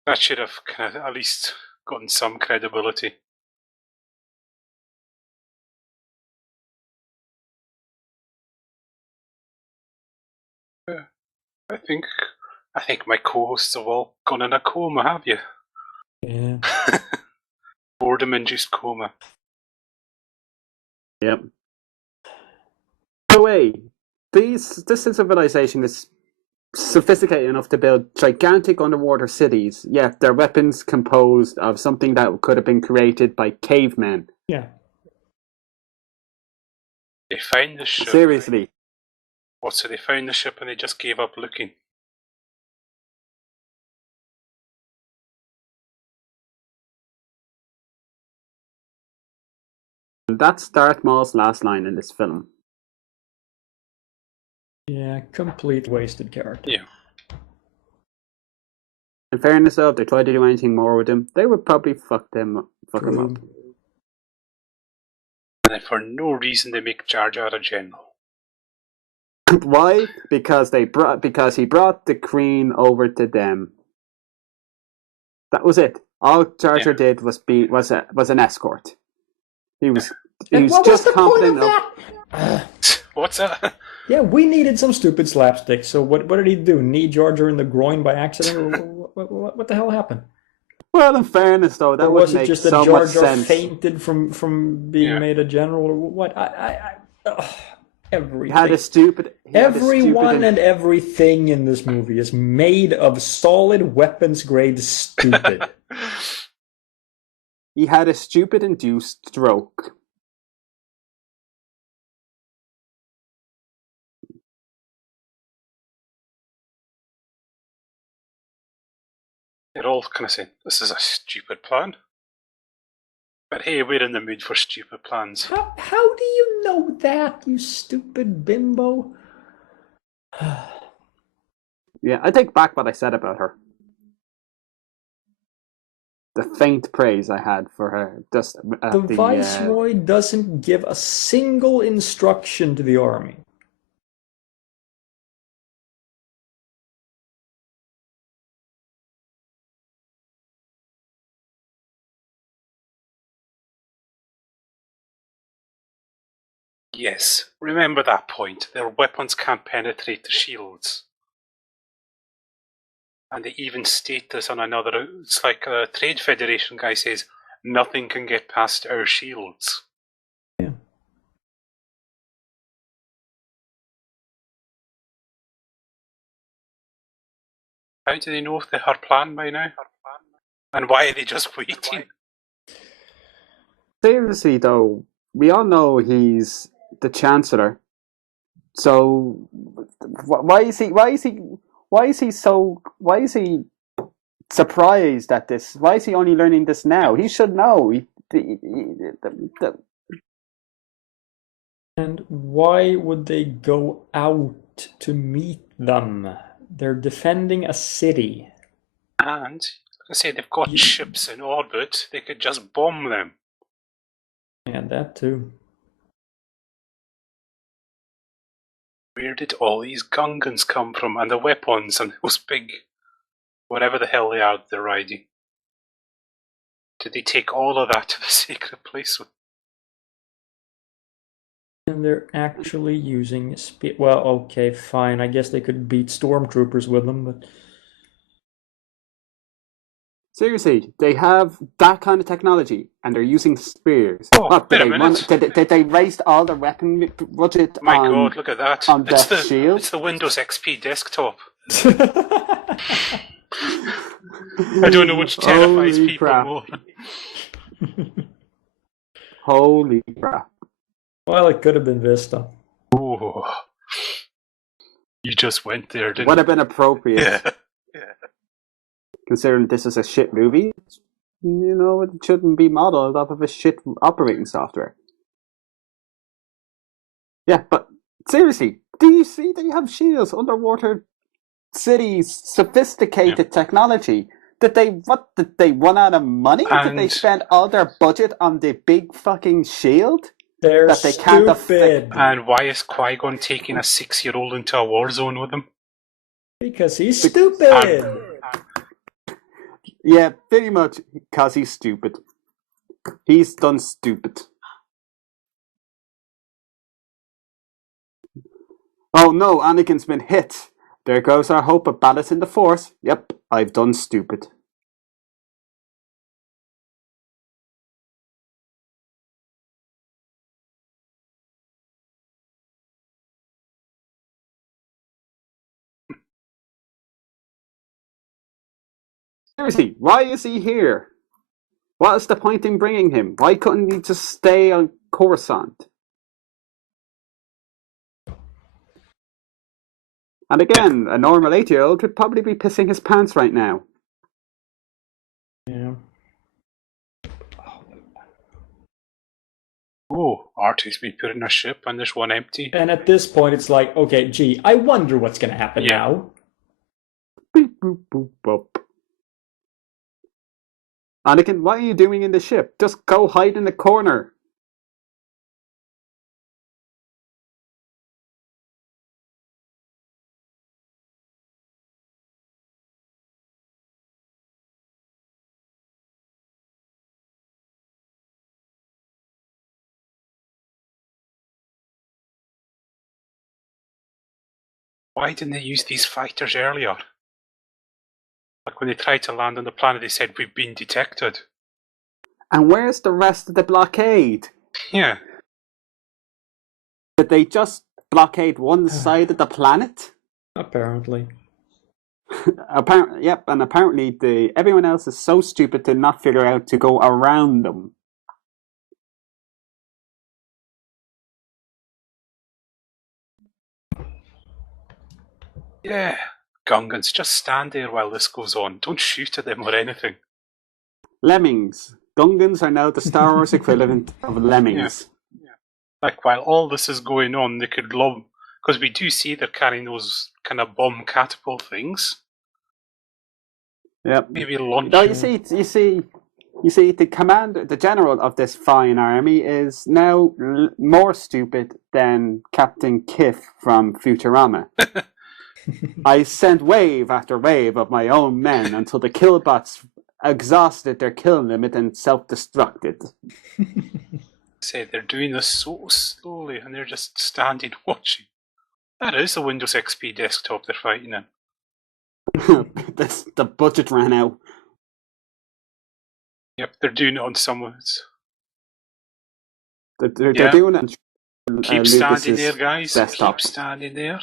That should have kind of at least gotten some credibility. I think my co-hosts have all gone in a coma, have you? Yeah. Boredom-induced coma. Yep. By the way, this civilization is sophisticated enough to build gigantic underwater cities, yet their weapons composed of something that could have been created by cavemen. Yeah. They found the ship. Seriously. What, so they found the ship and they just gave up looking? That's Darth Maul's last line in this film. Yeah, complete wasted character. Yeah. In fairness though, if they tried to do anything more with him, they would probably fuck him up. And then for no reason they make Jar Jar a general. Why? Because he brought the Queen over to them. That was it. All Jar Jar did was an escort. He was just competent enough. What's that? Yeah, we needed some stupid slapstick. So what did he do? Knee Jar Jar in the groin by accident? Or what the hell happened? Well, in fairness, though, that would make so much sense. Was it just that Jar Jar fainted from being made a general, or what? Everything. Everyone and everything in this movie is made of solid weapons grade stupid. He had a stupid induced stroke. They're all kind of saying, this is a stupid plan. But hey, we're in the mood for stupid plans. How do you know that, you stupid bimbo? Yeah, I take back what I said about her. The faint praise I had for her. Just the Viceroy doesn't give a single instruction to the army. Yes, remember that point. Their weapons can't penetrate the shields. And they even state this on another... It's like a Trade Federation guy says, nothing can get past our shields. Yeah. How do they know if they have planned by now? And why are they just waiting? Seriously, though, we all know he's the Chancellor. So why is he surprised at this? Why is he only learning this now? He should know. And why would they go out to meet them? They're defending a city. And, like I say, they've got ships in orbit. They could just bomb them. Yeah, that too. Where did all these Gungans come from? And the weapons and those big... whatever the hell they are they're riding. Did they take all of that to the sacred place? And they're actually using well, okay, fine. I guess they could beat stormtroopers with them, but... Seriously, they have that kind of technology, and they're using spears. Oh, wait a minute. Did they waste all the weapon budget My on... God, look at that. On the shield? It's the Windows XP desktop. I don't know which terrifies Holy people crap. more. Holy crap. Well, it could have been Vista. Oh. You just went there, didn't you? Would have been appropriate. Yeah. Considering this is a shit movie, you know, it shouldn't be modeled off of a shit operating software. Yeah, but seriously, do you see they have shields, underwater cities, sophisticated technology? Did they run out of money? Did they spend all their budget on the big fucking shield? They're that they stupid. And why is Qui-Gon taking a 6-year-old into a war zone with him? Because he's stupid. Yeah, pretty much because he's stupid. He's done stupid. Oh no, Anakin's been hit. There goes our hope of balance in the Force. Yep, I've done stupid. Seriously, why is he here? What is the point in bringing him? Why couldn't he just stay on Coruscant? And again, a normal 8-year-old would probably be pissing his pants right now. Yeah. Oh, R2's been put in a ship and there's one empty. And at this point, it's like, okay, gee, I wonder what's going to happen now. Beep, boop, boop, boop. Anakin, what are you doing in the ship? Just go hide in the corner. Why didn't they use these fighters earlier? Like when they tried to land on the planet, they said, we've been detected. And where's the rest of the blockade? Yeah. Did they just blockade one side of the planet? Apparently. Apparently, yep, and apparently everyone else is so stupid to not figure out to go around them. Yeah. Gungans, just stand there while this goes on. Don't shoot at them or anything. Lemmings. Gungans are now the Star Wars equivalent of lemmings. Yeah. Like, while all this is going on, they could lob... Because we do see they're carrying those kind of bomb catapult things. Yep. Maybe launch... No, you see, the general of this fine army is now more stupid than Captain Kiff from Futurama. I sent wave after wave of my own men until the killbots exhausted their kill limit and self-destructed. Say they're doing this so slowly, and they're just standing watching. That is the Windows XP desktop they're fighting in. The budget ran out. Yep, they're doing it on some of it. They're doing it on Keep standing there, Lucas's guys. desktop. Keep standing there.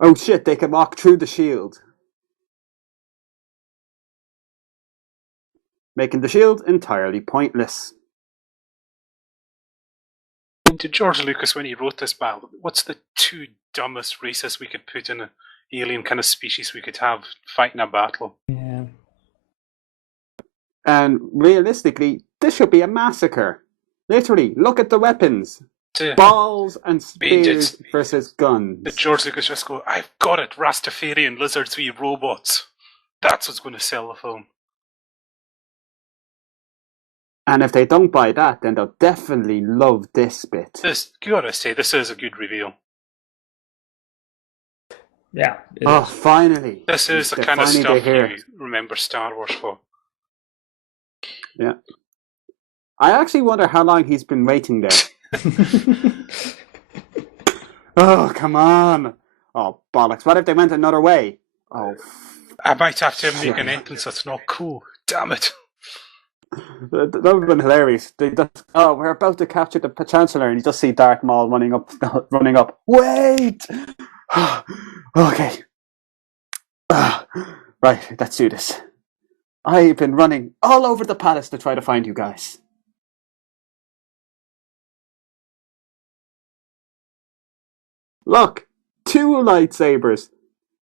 Oh shit, they can walk through the shield. Making the shield entirely pointless. And to George Lucas, when he wrote this battle, what's the two dumbest races we could put in an alien kind of species we could have fighting a battle? Yeah. And realistically, this should be a massacre. Literally, look at the weapons. Balls and spears versus guns. Did George Lucas just go, I've got it, Rastafarian lizards v robots. That's what's going to sell the film. And if they don't buy that, then they'll definitely love this bit. You gotta say, this is a good reveal. Yeah. Finally. This is the kind of stuff you remember Star Wars for. Yeah. I actually wonder how long he's been waiting there. Oh, come on. Oh, bollocks. What if they went another way? Oh. I might have to make an entrance that's not cool. Damn it. That would have been hilarious. We're about to capture the Chancellor, and you just see Darth Maul running up. Wait! Okay. Right, let's do this. I've been running all over the palace to try to find you guys. Look! 2 lightsabers!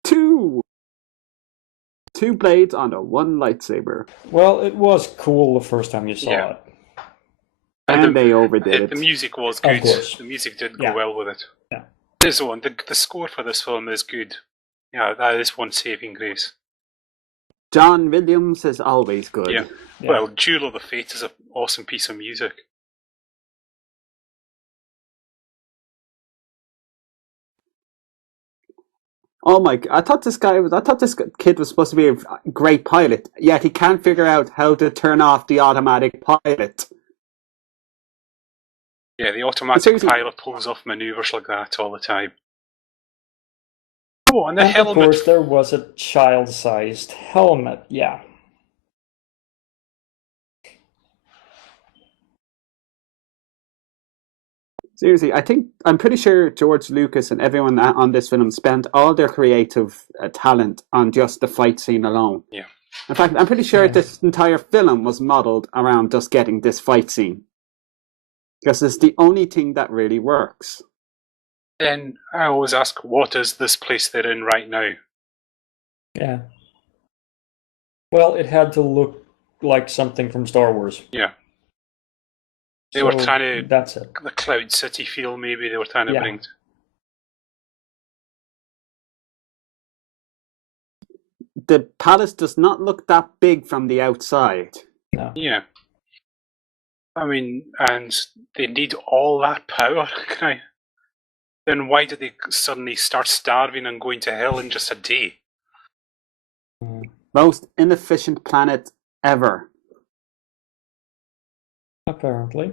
2! 2 blades on the 1 lightsaber. Well, it was cool the first time you saw it. And they overdid it. The music was good. The music did go well with it. Yeah. This one, the score for this film is good. Yeah, that is one saving grace. John Williams is always good. Yeah. Well, Duel of the Fates is an awesome piece of music. Oh my! I thought this kid was supposed to be a great pilot. Yet he can't figure out how to turn off the automatic pilot. Yeah, the automatic pilot pulls off maneuvers like that all the time. Oh, and the helmet. Of course, there was a child-sized helmet. Yeah. Seriously, I'm pretty sure George Lucas and everyone on this film spent all their creative talent on just the fight scene alone. Yeah. In fact, I'm pretty sure this entire film was modeled around just getting this fight scene. Because it's the only thing that really works. Then I always ask, what is this place they're in right now? Yeah. Well, it had to look like something from Star Wars. Yeah. They were trying to... That's it. The Cloud City feel, maybe, they were trying to bring... The palace does not look that big from the outside. No. Yeah. I mean, and they need all that power. Then why did they suddenly start starving and going to hell in just a day? Most inefficient planet ever. Apparently.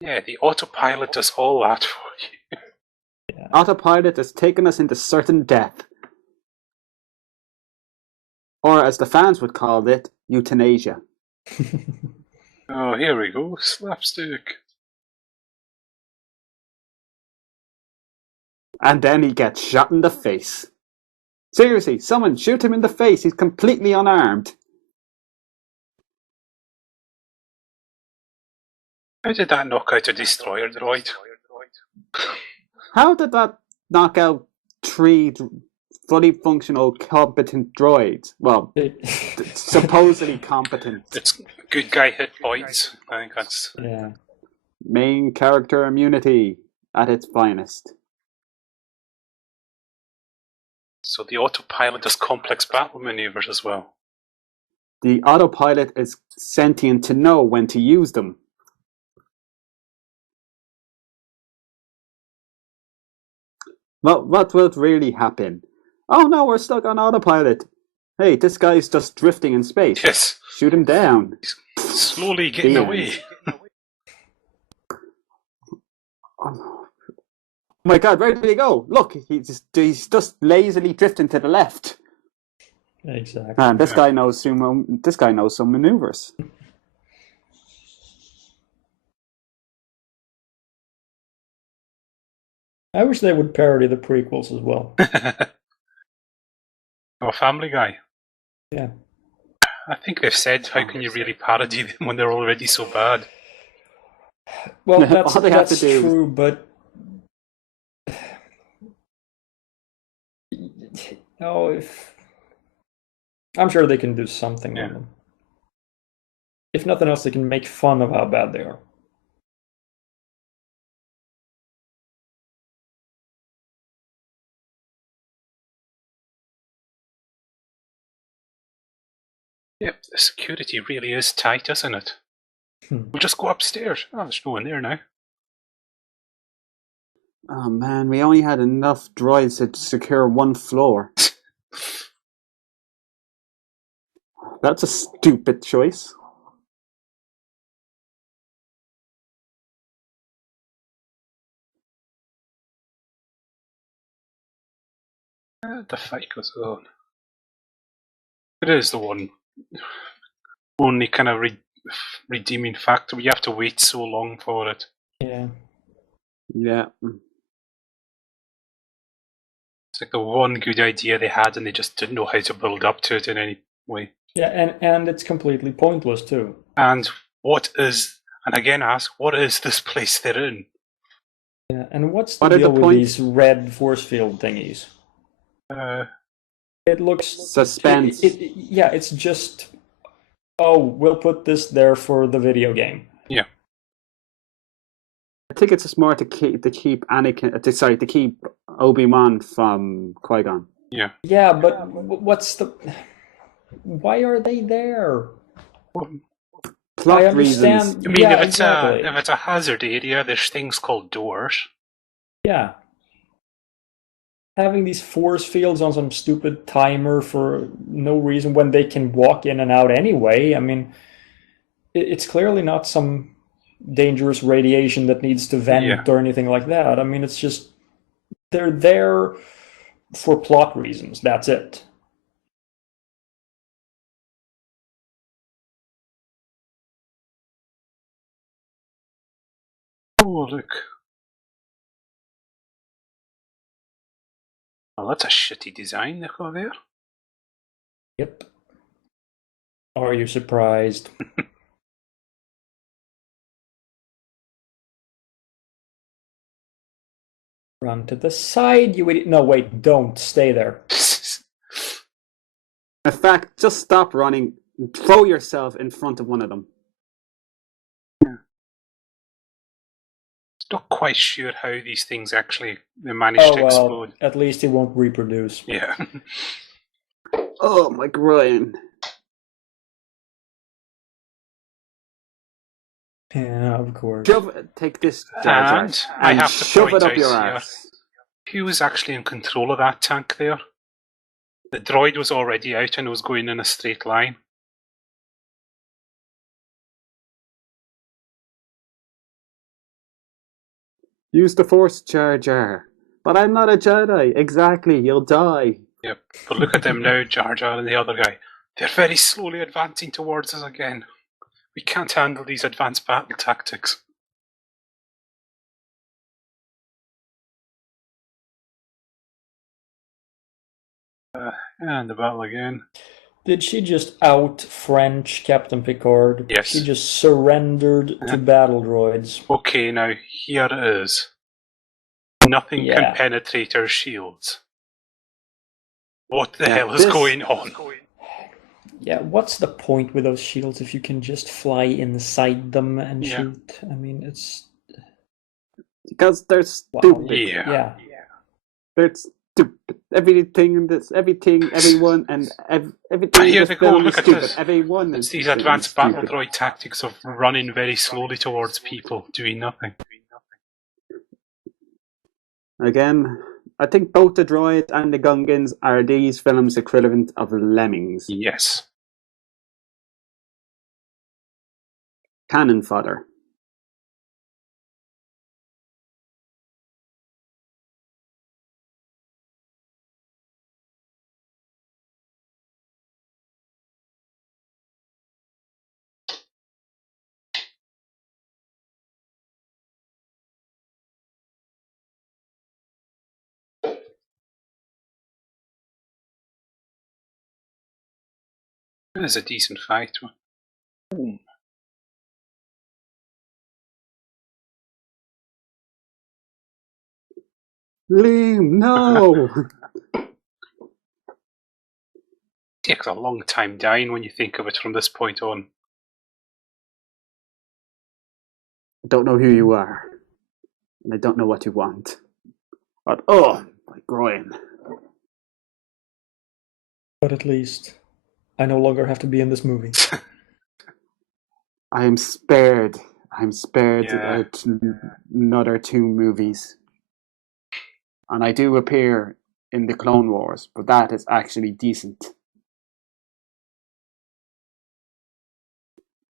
Yeah, the autopilot does all that for you. Yeah. Autopilot has taken us into certain death. Or as the fans would call it, euthanasia. Oh, here we go. Slapstick. And then he gets shot in the face. Seriously, someone shoot him in the face. He's completely unarmed. How did that knock out a destroyer droid? How did that knock out 3 fully functional, competent droids? Well, supposedly competent. It's good guy hit points. I think that's... Yeah. Main character immunity at its finest. So the autopilot does complex battle maneuvers as well. The autopilot is sentient to know when to use them. What will really happen? Oh no, we're stuck on autopilot. Hey, this guy's just drifting in space. Yes. Shoot him down. He's slowly getting away. Oh my God, where did he go? Look, he's just lazily drifting to the left. Exactly. And this guy knows some maneuvers. I wish they would parody the prequels as well. Oh, Family Guy. Yeah. I think they've said, how can you really parody them when they're already so bad? Well, that's to do. True, but if I'm sure they can do something on them. If nothing else, they can make fun of how bad they are. Yep, the security really is tight, isn't it? We'll just go upstairs. Oh, there's no one there now. Oh man, we only had enough droids to secure one floor. That's a stupid choice. The fight goes on. It is the one only kind of redeeming factor. You have to wait so long for it. Yeah. Yeah. It's like the one good idea they had, and they just didn't know how to build up to it in any way. Yeah, and it's completely pointless too. And again ask, what is this place they're in? Yeah, and what's the deal with these red force field thingies? It looks suspense. It's just, we'll put this there for the video game. Yeah. I think it's smart to keep Anakin. To keep Obi-Wan from Qui-Gon. Yeah. Yeah, but why are they there? Plot reasons. I mean, if it's a hazard area, there's things called doors. Yeah. Having these force fields on some stupid timer for no reason when they can walk in and out anyway. I mean, it's clearly not some dangerous radiation that needs to vent or anything like that. I mean, it's just they're there for plot reasons. That's it. Oh, look. Oh, that's a shitty design they've got there. Yep. Are you surprised? Run to the side, you idiot. No, wait, don't. Stay there. In fact, just stop running and throw yourself in front of one of them. Not quite sure how these things actually manage to explode. At least it won't reproduce. Yeah. Oh, my groin. Yeah, of course. Take this, and I have to shove point it up out your here, ass. who was actually in control of that tank there? The droid was already out and was going in a straight line. Use the Force, Jar Jar. But I'm not a Jedi. Exactly, you'll die. Yep, but look at them now, Jar Jar and the other guy. They're very slowly advancing towards us again. We can't handle these advanced battle tactics. And the battle again. Did she just out-French Captain Picard? Yes. She just surrendered to battle droids. Okay, now here it is. Nothing can penetrate our shields. What the hell is going on? Yeah, what's the point with those shields if you can just fly inside them and shoot? I mean, it's... Because they're stupid. Yeah. They're stupid. Everything, everyone, and everything. Here they go, look at stupid. this. Everyone It's these advanced battle droid tactics of running very slowly towards people, doing nothing. Again, I think both the droid and the Gungans are these films equivalent of lemmings. Yes. Cannon fodder. It is a decent fight. Liam, no! Takes a long time dying when you think of it from this point on. I don't know who you are, and I don't know what you want. But, oh, my groin. But at least I no longer have to be in this movie. I am spared. I'm spared Yeah. another 2 movies. And I do appear in the Clone Wars, but that is actually decent.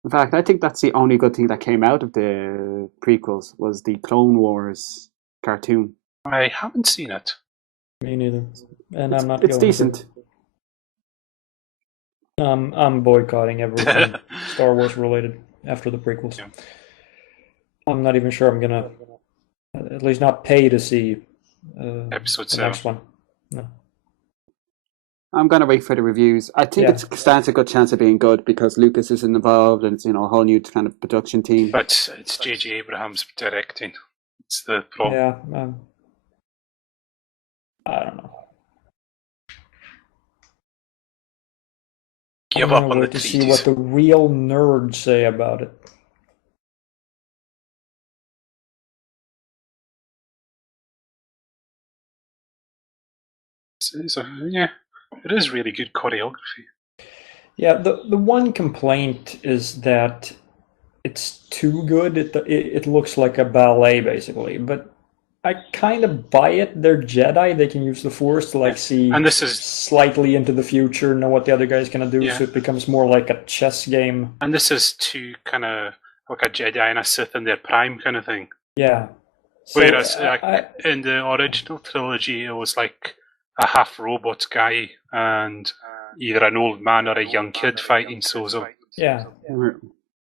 In fact, I think that's the only good thing that came out of the prequels was the Clone Wars cartoon. I haven't seen it. Me neither. And I'm not It's going decent. to. I'm boycotting everything Star Wars related after the prequels. Yeah. I'm not even sure I'm gonna, at least not pay to see Episode the 7. next one. No. I'm gonna wait for the reviews. I think it stands a good chance of being good because Lucas is involved and it's a whole new kind of production team. But it's J.J. Abrams directing. It's the problem. Yeah, I don't know. Give I'm up gonna on the wait to treaties. see what the real nerds say about it. Yeah, it is really good choreography. Yeah, the one complaint is that it's too good. It looks like a ballet basically, but I kind of buy it. They're Jedi. They can use the Force to see and this is slightly into the future, know what the other guy's gonna do, Yeah. so it becomes more like a chess game. And this is two kind of like a Jedi and a Sith in their prime kind of thing. Yeah. So Whereas in the original trilogy, it was like a half robot guy and either an old man or a young kid fighting. So yeah.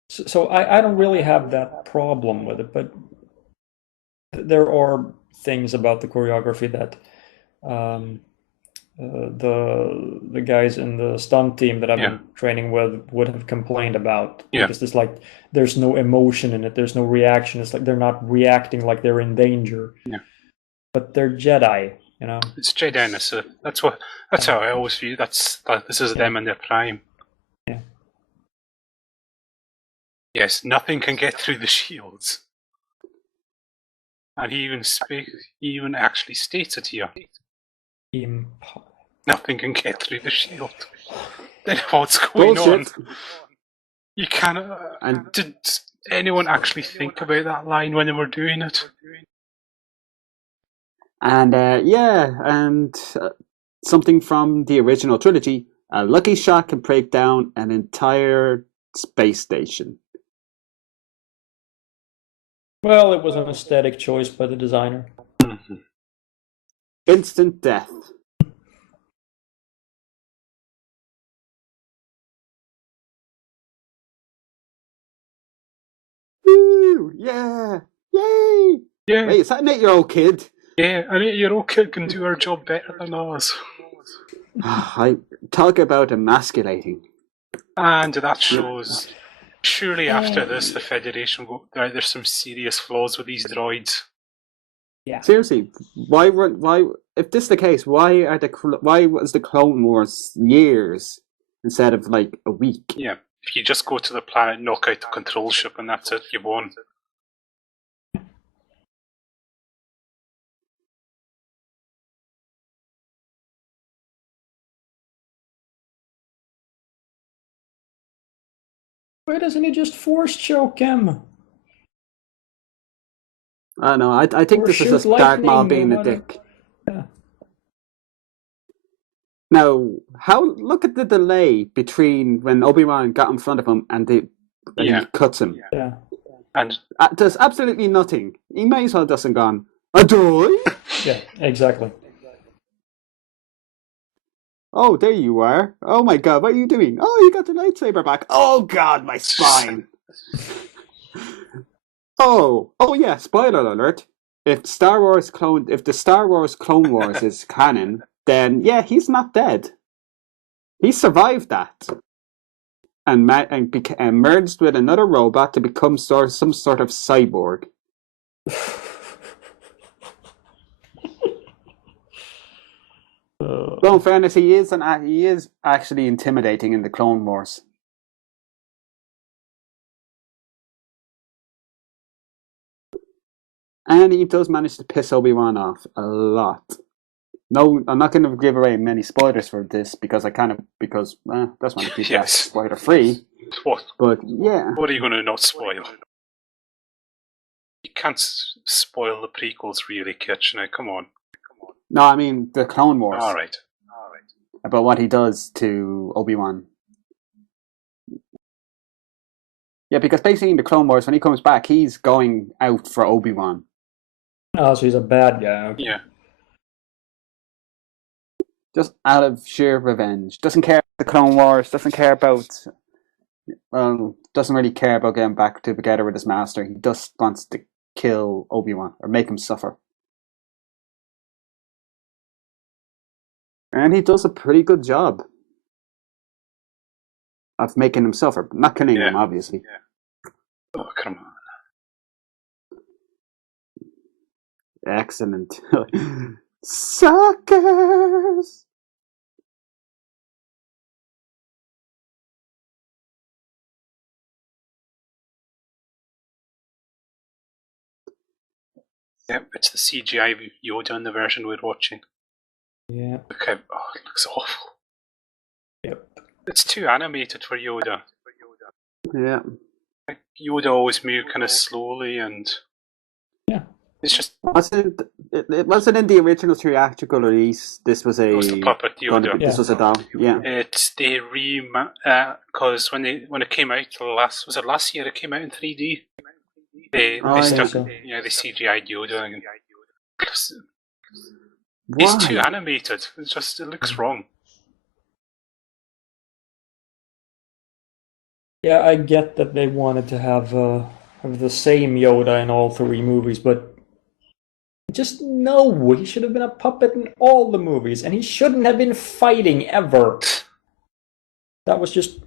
So I don't really have that problem with it, but there are things about the choreography that the guys in the stunt team that I've been training with would have complained about, because it's like there's no emotion in it, there's no reaction. It's like they're not reacting like they're in danger. Yeah. But they're Jedi, you know. It's Jedi and a Sith. That's how I always view. This is them in their prime. Yeah. Yes, nothing can get through the shields. And he even actually states it here. Nothing can get through the shield. Then what's going on? You can't. Did anyone actually think about that line when they were doing it? And something from the original trilogy: a lucky shot can break down an entire space station. Well, it was an aesthetic choice by the designer. Mm-hmm. Instant death. Woo! Yeah! Yay! Yeah. Wait, is that an 8-year-old kid? Yeah, an 8-year-old kid can do our job better than us. I talk about emasculating. And that shows. Surely after this, the Federation will. There's some serious flaws with these droids. Yeah. Seriously, why? If this is the case, why was the Clone Wars years instead of like a week? Yeah, if you just go to the planet, knock out the control ship, and that's it, you've won. Why doesn't he just force choke him? I don't know. I think this is just Darth Maul being a dick. Yeah. Now, look at the delay between when Obi-Wan got in front of him and he cuts him. Yeah. And There's absolutely nothing. He may as well just have gone, "Adoy!" Yeah, exactly. Oh, there you are. Oh my god, what are you doing? Oh, you got the lightsaber back. Oh god, my spine. Oh yeah, spoiler alert. If the Star Wars Clone Wars is canon, then yeah, he's not dead. He survived that. And merged with another robot to become some sort of cyborg. Well, in fairness, he is actually intimidating in the Clone Wars. And he does manage to piss Obi-Wan off a lot. No, I'm not going to give away many spoilers for this because that's one of the keep that spoiler free. What? But yeah. What are you going to not spoil? You can't spoil the prequels, really, Kitch. Now, come on. No, I mean the Clone Wars. All right. About what he does to Obi-Wan. Yeah, because basically in the Clone Wars, when he comes back, he's going out for Obi-Wan. Oh, so he's a bad guy. Okay. Yeah. Just out of sheer revenge. Doesn't care about the Clone Wars, doesn't really care about getting back together with his master. He just wants to kill Obi-Wan or make him suffer. And he does a pretty good job of making him suffer. Not killing him, obviously. Yeah. Oh, come on. Excellent. Suckers! Yep, it's the CGI Yoda in the version we're watching. Yeah. Okay. Oh, it looks awful. Yep. It's too animated for Yoda. Yeah. Like, Yoda always moved kind of slowly, and it's just. It wasn't in the original theatrical release. This was It was the puppet Yoda. This was a doll. Yeah. It's they because when it came out was it last year? It came out in 3D. They CGI'd Yoda. And he's too animated. It looks wrong. Yeah, I get that they wanted to have the same Yoda in all three movies, but just no, he should have been a puppet in all the movies, and he shouldn't have been fighting ever. That was just.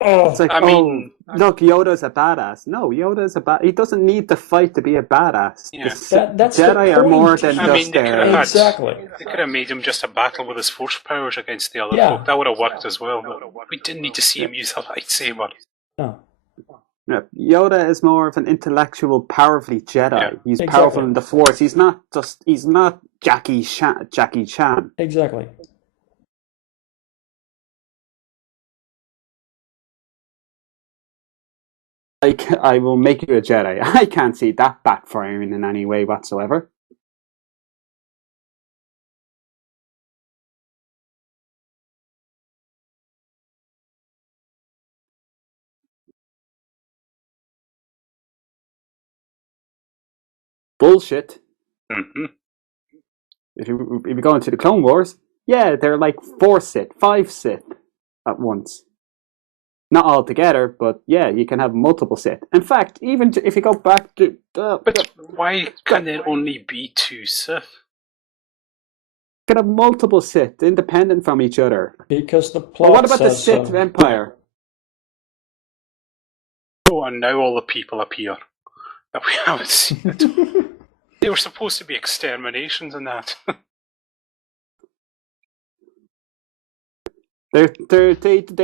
Oh, it's like, look, Yoda's a badass. No, Yoda's he doesn't need to fight to be a badass. Yeah. That's Jedi are more than just there. Exactly. They could have made him just a battle with his force powers against the other folk. That would have worked as well. We didn't need to see him use a lightsaber. No. Yeah, Yoda is more of an intellectual, powerful Jedi. Yeah, he's powerful in the Force. He's not Jackie Chan. Exactly. I will make you a Jedi. I can't see that backfiring in any way whatsoever. Bullshit. Mm-hmm. If you go into the Clone Wars, yeah, they're like 4 Sith, 5 Sith at once. Not all together, but yeah, you can have multiple Sith. In fact, even if you go back to... but why can there only be 2 Sith? You can have multiple Sith, independent from each other. Because the plot what about the Sith Empire? Oh, and now all the people appear that we haven't seen. They were supposed to be exterminations and that. They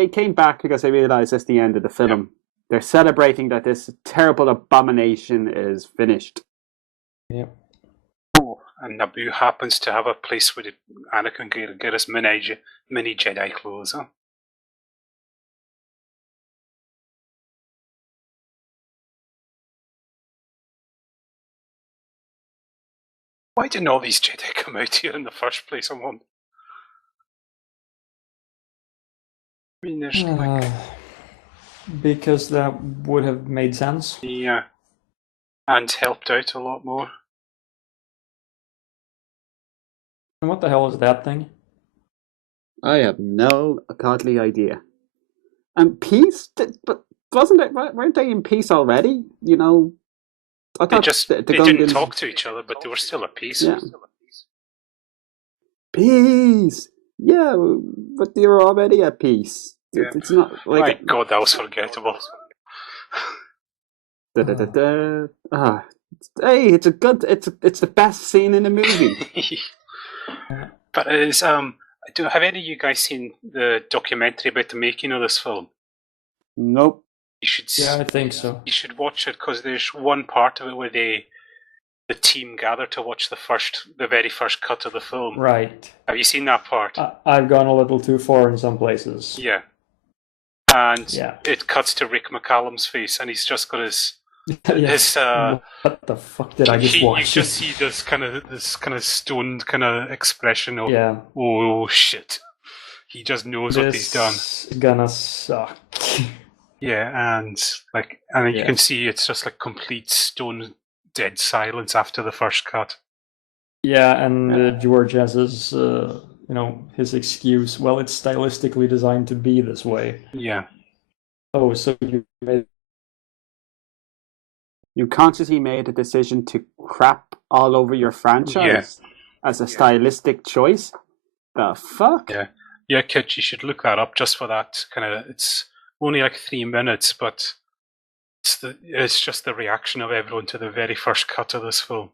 came back because they realised that's the end of the film. Yep. They're celebrating that this terrible abomination is finished. Yeah. Oh, and Naboo happens to have a place where Anakin can get his mini Jedi clothes, huh? Why didn't all these Jedi come out here in the first place? I mean, there's because that would have made sense. Yeah, and helped out a lot more. And what the hell is that thing? I have no godly idea. And peace, but wasn't it? Weren't they in peace already? You know, I thought they didn't talk to each other, but they were still at peace. Yeah. Peace. Yeah, but they were already at peace. Yeah. It's not like. My God, that was forgettable. Hey, it's a good. It's the best scene in the movie. But it is. Have any of you guys seen the documentary about the making of this film? Nope. You should. Yeah, I think so. You should watch it because there's one part of it where the team gather to watch the very first cut of the film. Right. Have you seen that part? I've gone a little too far in some places. Yeah. And it cuts to Rick McCallum's face, and he's just got his. What the fuck did I just watch? You just see this kind of stoned kind of expression of oh shit. He just knows what he's done. This gonna suck. Yeah, and you can see it's just like complete stone dead silence after the first cut. Yeah, and George has his his excuse. Well, it's stylistically designed to be this way. Yeah. Oh, so you consciously made a decision to crap all over your franchise as a stylistic choice? The fuck? Yeah, Kitch, you should look that up just for that kind of. It's only like 3 minutes, but it's just the reaction of everyone to the very first cut of this film.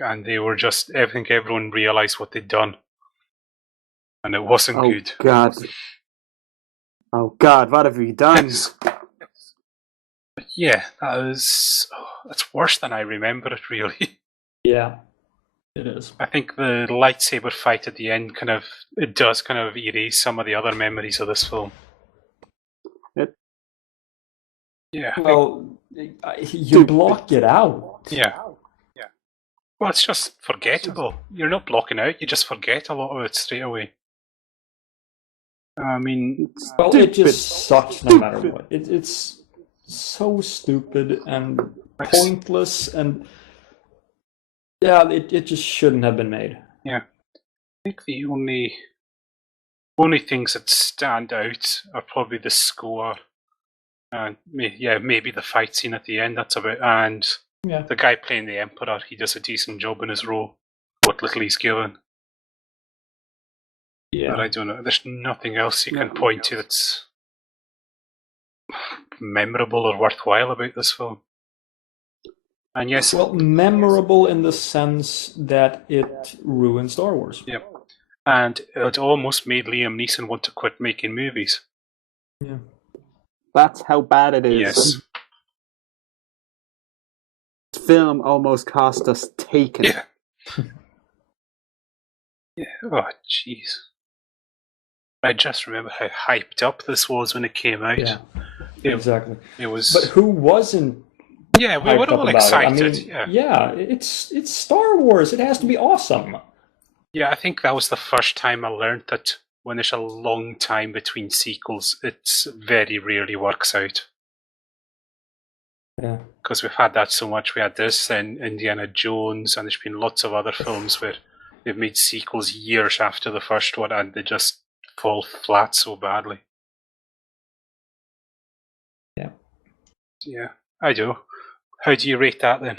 And they were just. I think everyone realized what they'd done, and it wasn't good. Oh God, what have we done? Yeah, that's worse than I remember it, really. Yeah, it is. I think the lightsaber fight at the end does erase some of the other memories of this film. Yeah. Well, you block it out. Yeah. Well, it's just forgettable. You're not blocking out, you just forget a lot of it straight away. I mean... Well, it just sucks no matter what. It's so stupid and pointless, and it just shouldn't have been made. Yeah, I think the only things that stand out are probably the score, and maybe the fight scene at the end. That's about, and the guy playing the Emperor. He does a decent job in his role, what little he's given. Yeah, but I don't know. There's nothing else you can point to that's memorable or worthwhile about this film. And yes, well, memorable in the sense that it ruined Star Wars. Yeah, and it almost made Liam Neeson want to quit making movies. Yeah, that's how bad it is. Yes, this film almost cost us Taken. Yeah. Oh, jeez. I just remember how hyped up this was when it came out. Yeah, exactly. It was. But who wasn't? Yeah, we were all excited. It's Star Wars. It has to be awesome. Yeah, I think that was the first time I learned that when there's a long time between sequels, it very rarely works out. Yeah. Because we've had that so much. We had this and Indiana Jones, and there's been lots of other films where they've made sequels years after the first one, and they just fall flat so badly. Yeah. Yeah, I do. How do you rate that then?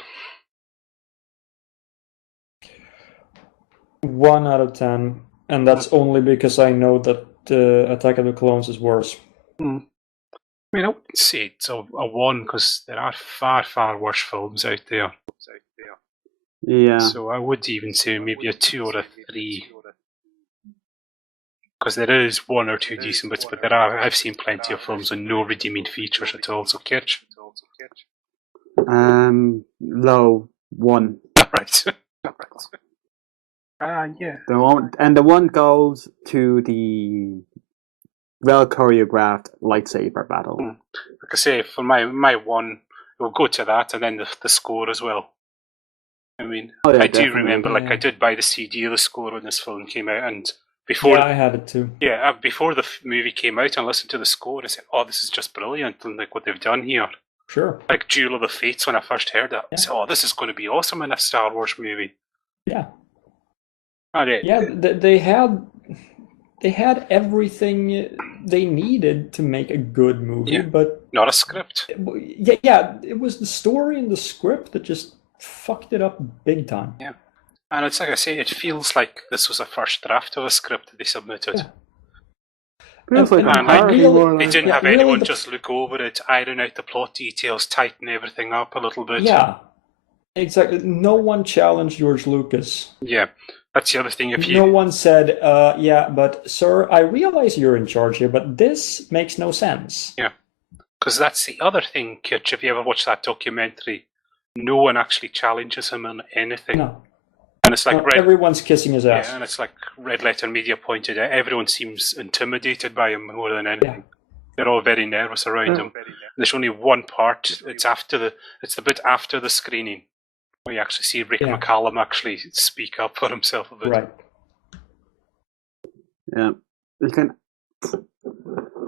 1 out of 10, and that's only because I know that Attack of the Clones is worse. I mean, I wouldn't say it's a 1 because there are far, far worse films out there. Yeah. So I would even say maybe a 2 or a 3. Because there is 1 or 2 decent bits, but I've seen plenty of films with no redeeming features at all. So Kitch. Low 1. Right. Yeah. The one goes to the well choreographed lightsaber battle. Like I say, for my 1, it will go to that, and then the score as well. I mean, Oh, yeah, I do definitely. remember, like, Yeah. I did buy the CD of the score when this film came out, and before Yeah, I had it too. before the movie came out and listened to the score, I said, "Oh, this is just brilliant!" And like what they've done here, Sure. like Duel of the Fates. When I first heard that, I said, "Oh, this is going to be awesome in a Star Wars movie." Yeah. And They had everything they needed to make a good movie, Yeah. but not a script. it was the story and the script that just fucked it up big time. Yeah. And it's like I say, it feels like this was a first draft of a script that they submitted. Yeah. Feels like And a parody really- more They like. didn't have really anyone the- just look over it, iron out the plot details, tighten everything up a little bit. Yeah, exactly. No one challenged George Lucas. Yeah. That's the other thing. If you No one said, yeah, but sir, I realize you're in charge here, but this makes no sense. because that's the other thing, Kitch. If you ever watch that documentary, no one actually challenges him on anything. No. And it's like Everyone's kissing his ass. Yeah, and it's like Red Letter Media pointed out, everyone seems intimidated by him more than anything. They're all very nervous around him. There's only one part. It's the bit after the screening where you actually see Rick McCallum actually speak up for himself a bit. Right. Yeah, you can.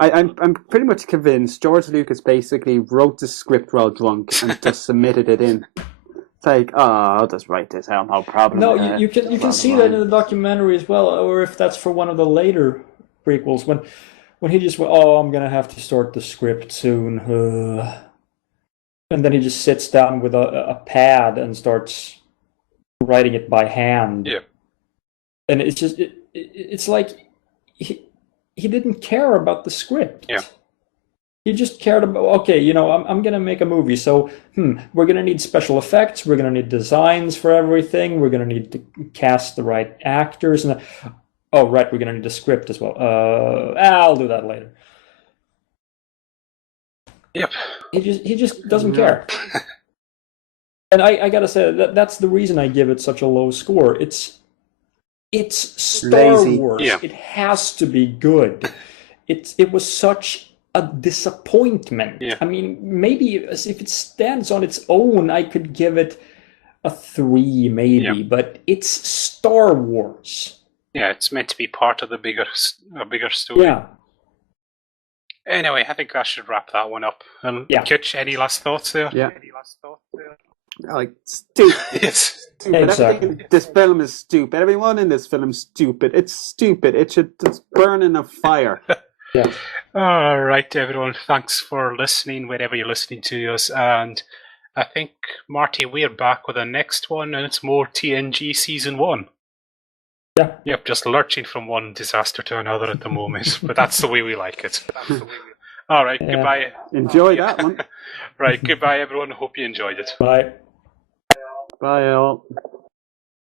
I'm pretty much convinced George Lucas basically wrote the script while drunk and just submitted it in. It's like, oh, I'll just write this out, no problem. No, you can see that in the documentary as well, or if that's for one of the later prequels, when he just went, oh, I'm gonna have to start the script soon, and then he just sits down with a pad and starts writing it by hand. Yeah. And it's just it's like he didn't care about the script. Yeah. He just cared about, okay, I'm going to make a movie, so we're going to need special effects, we're going to need designs for everything, we're going to need to cast the right actors, and oh, right, we're going to need a script as well. I'll do that later. Yep. He just doesn't care. And I got to say, that's the reason I give it such a low score. It's Star Lazy. Wars. Yeah. It has to be good. It was such a disappointment. Yeah. I mean, maybe if it stands on its own, I could give it a 3, maybe. But it's Star Wars. Yeah, it's meant to be part of the bigger story. Yeah. Anyway, I think I should wrap that one up. Kitch, any last thoughts there? Yeah. Like, stupid. Yes. Exactly. This film is stupid. Everyone in this film is stupid. It's stupid. It's burn in a fire. Yeah. All right, everyone. Thanks for listening, wherever you're listening to us. And I think, Marty, we're back with the next one, and it's more TNG Season 1. Yeah. Yep, just lurching from one disaster to another at the moment. But that's the way we like it. All right, goodbye. Enjoy that one. Right, goodbye, everyone. Hope you enjoyed it. Bye. Bye, all.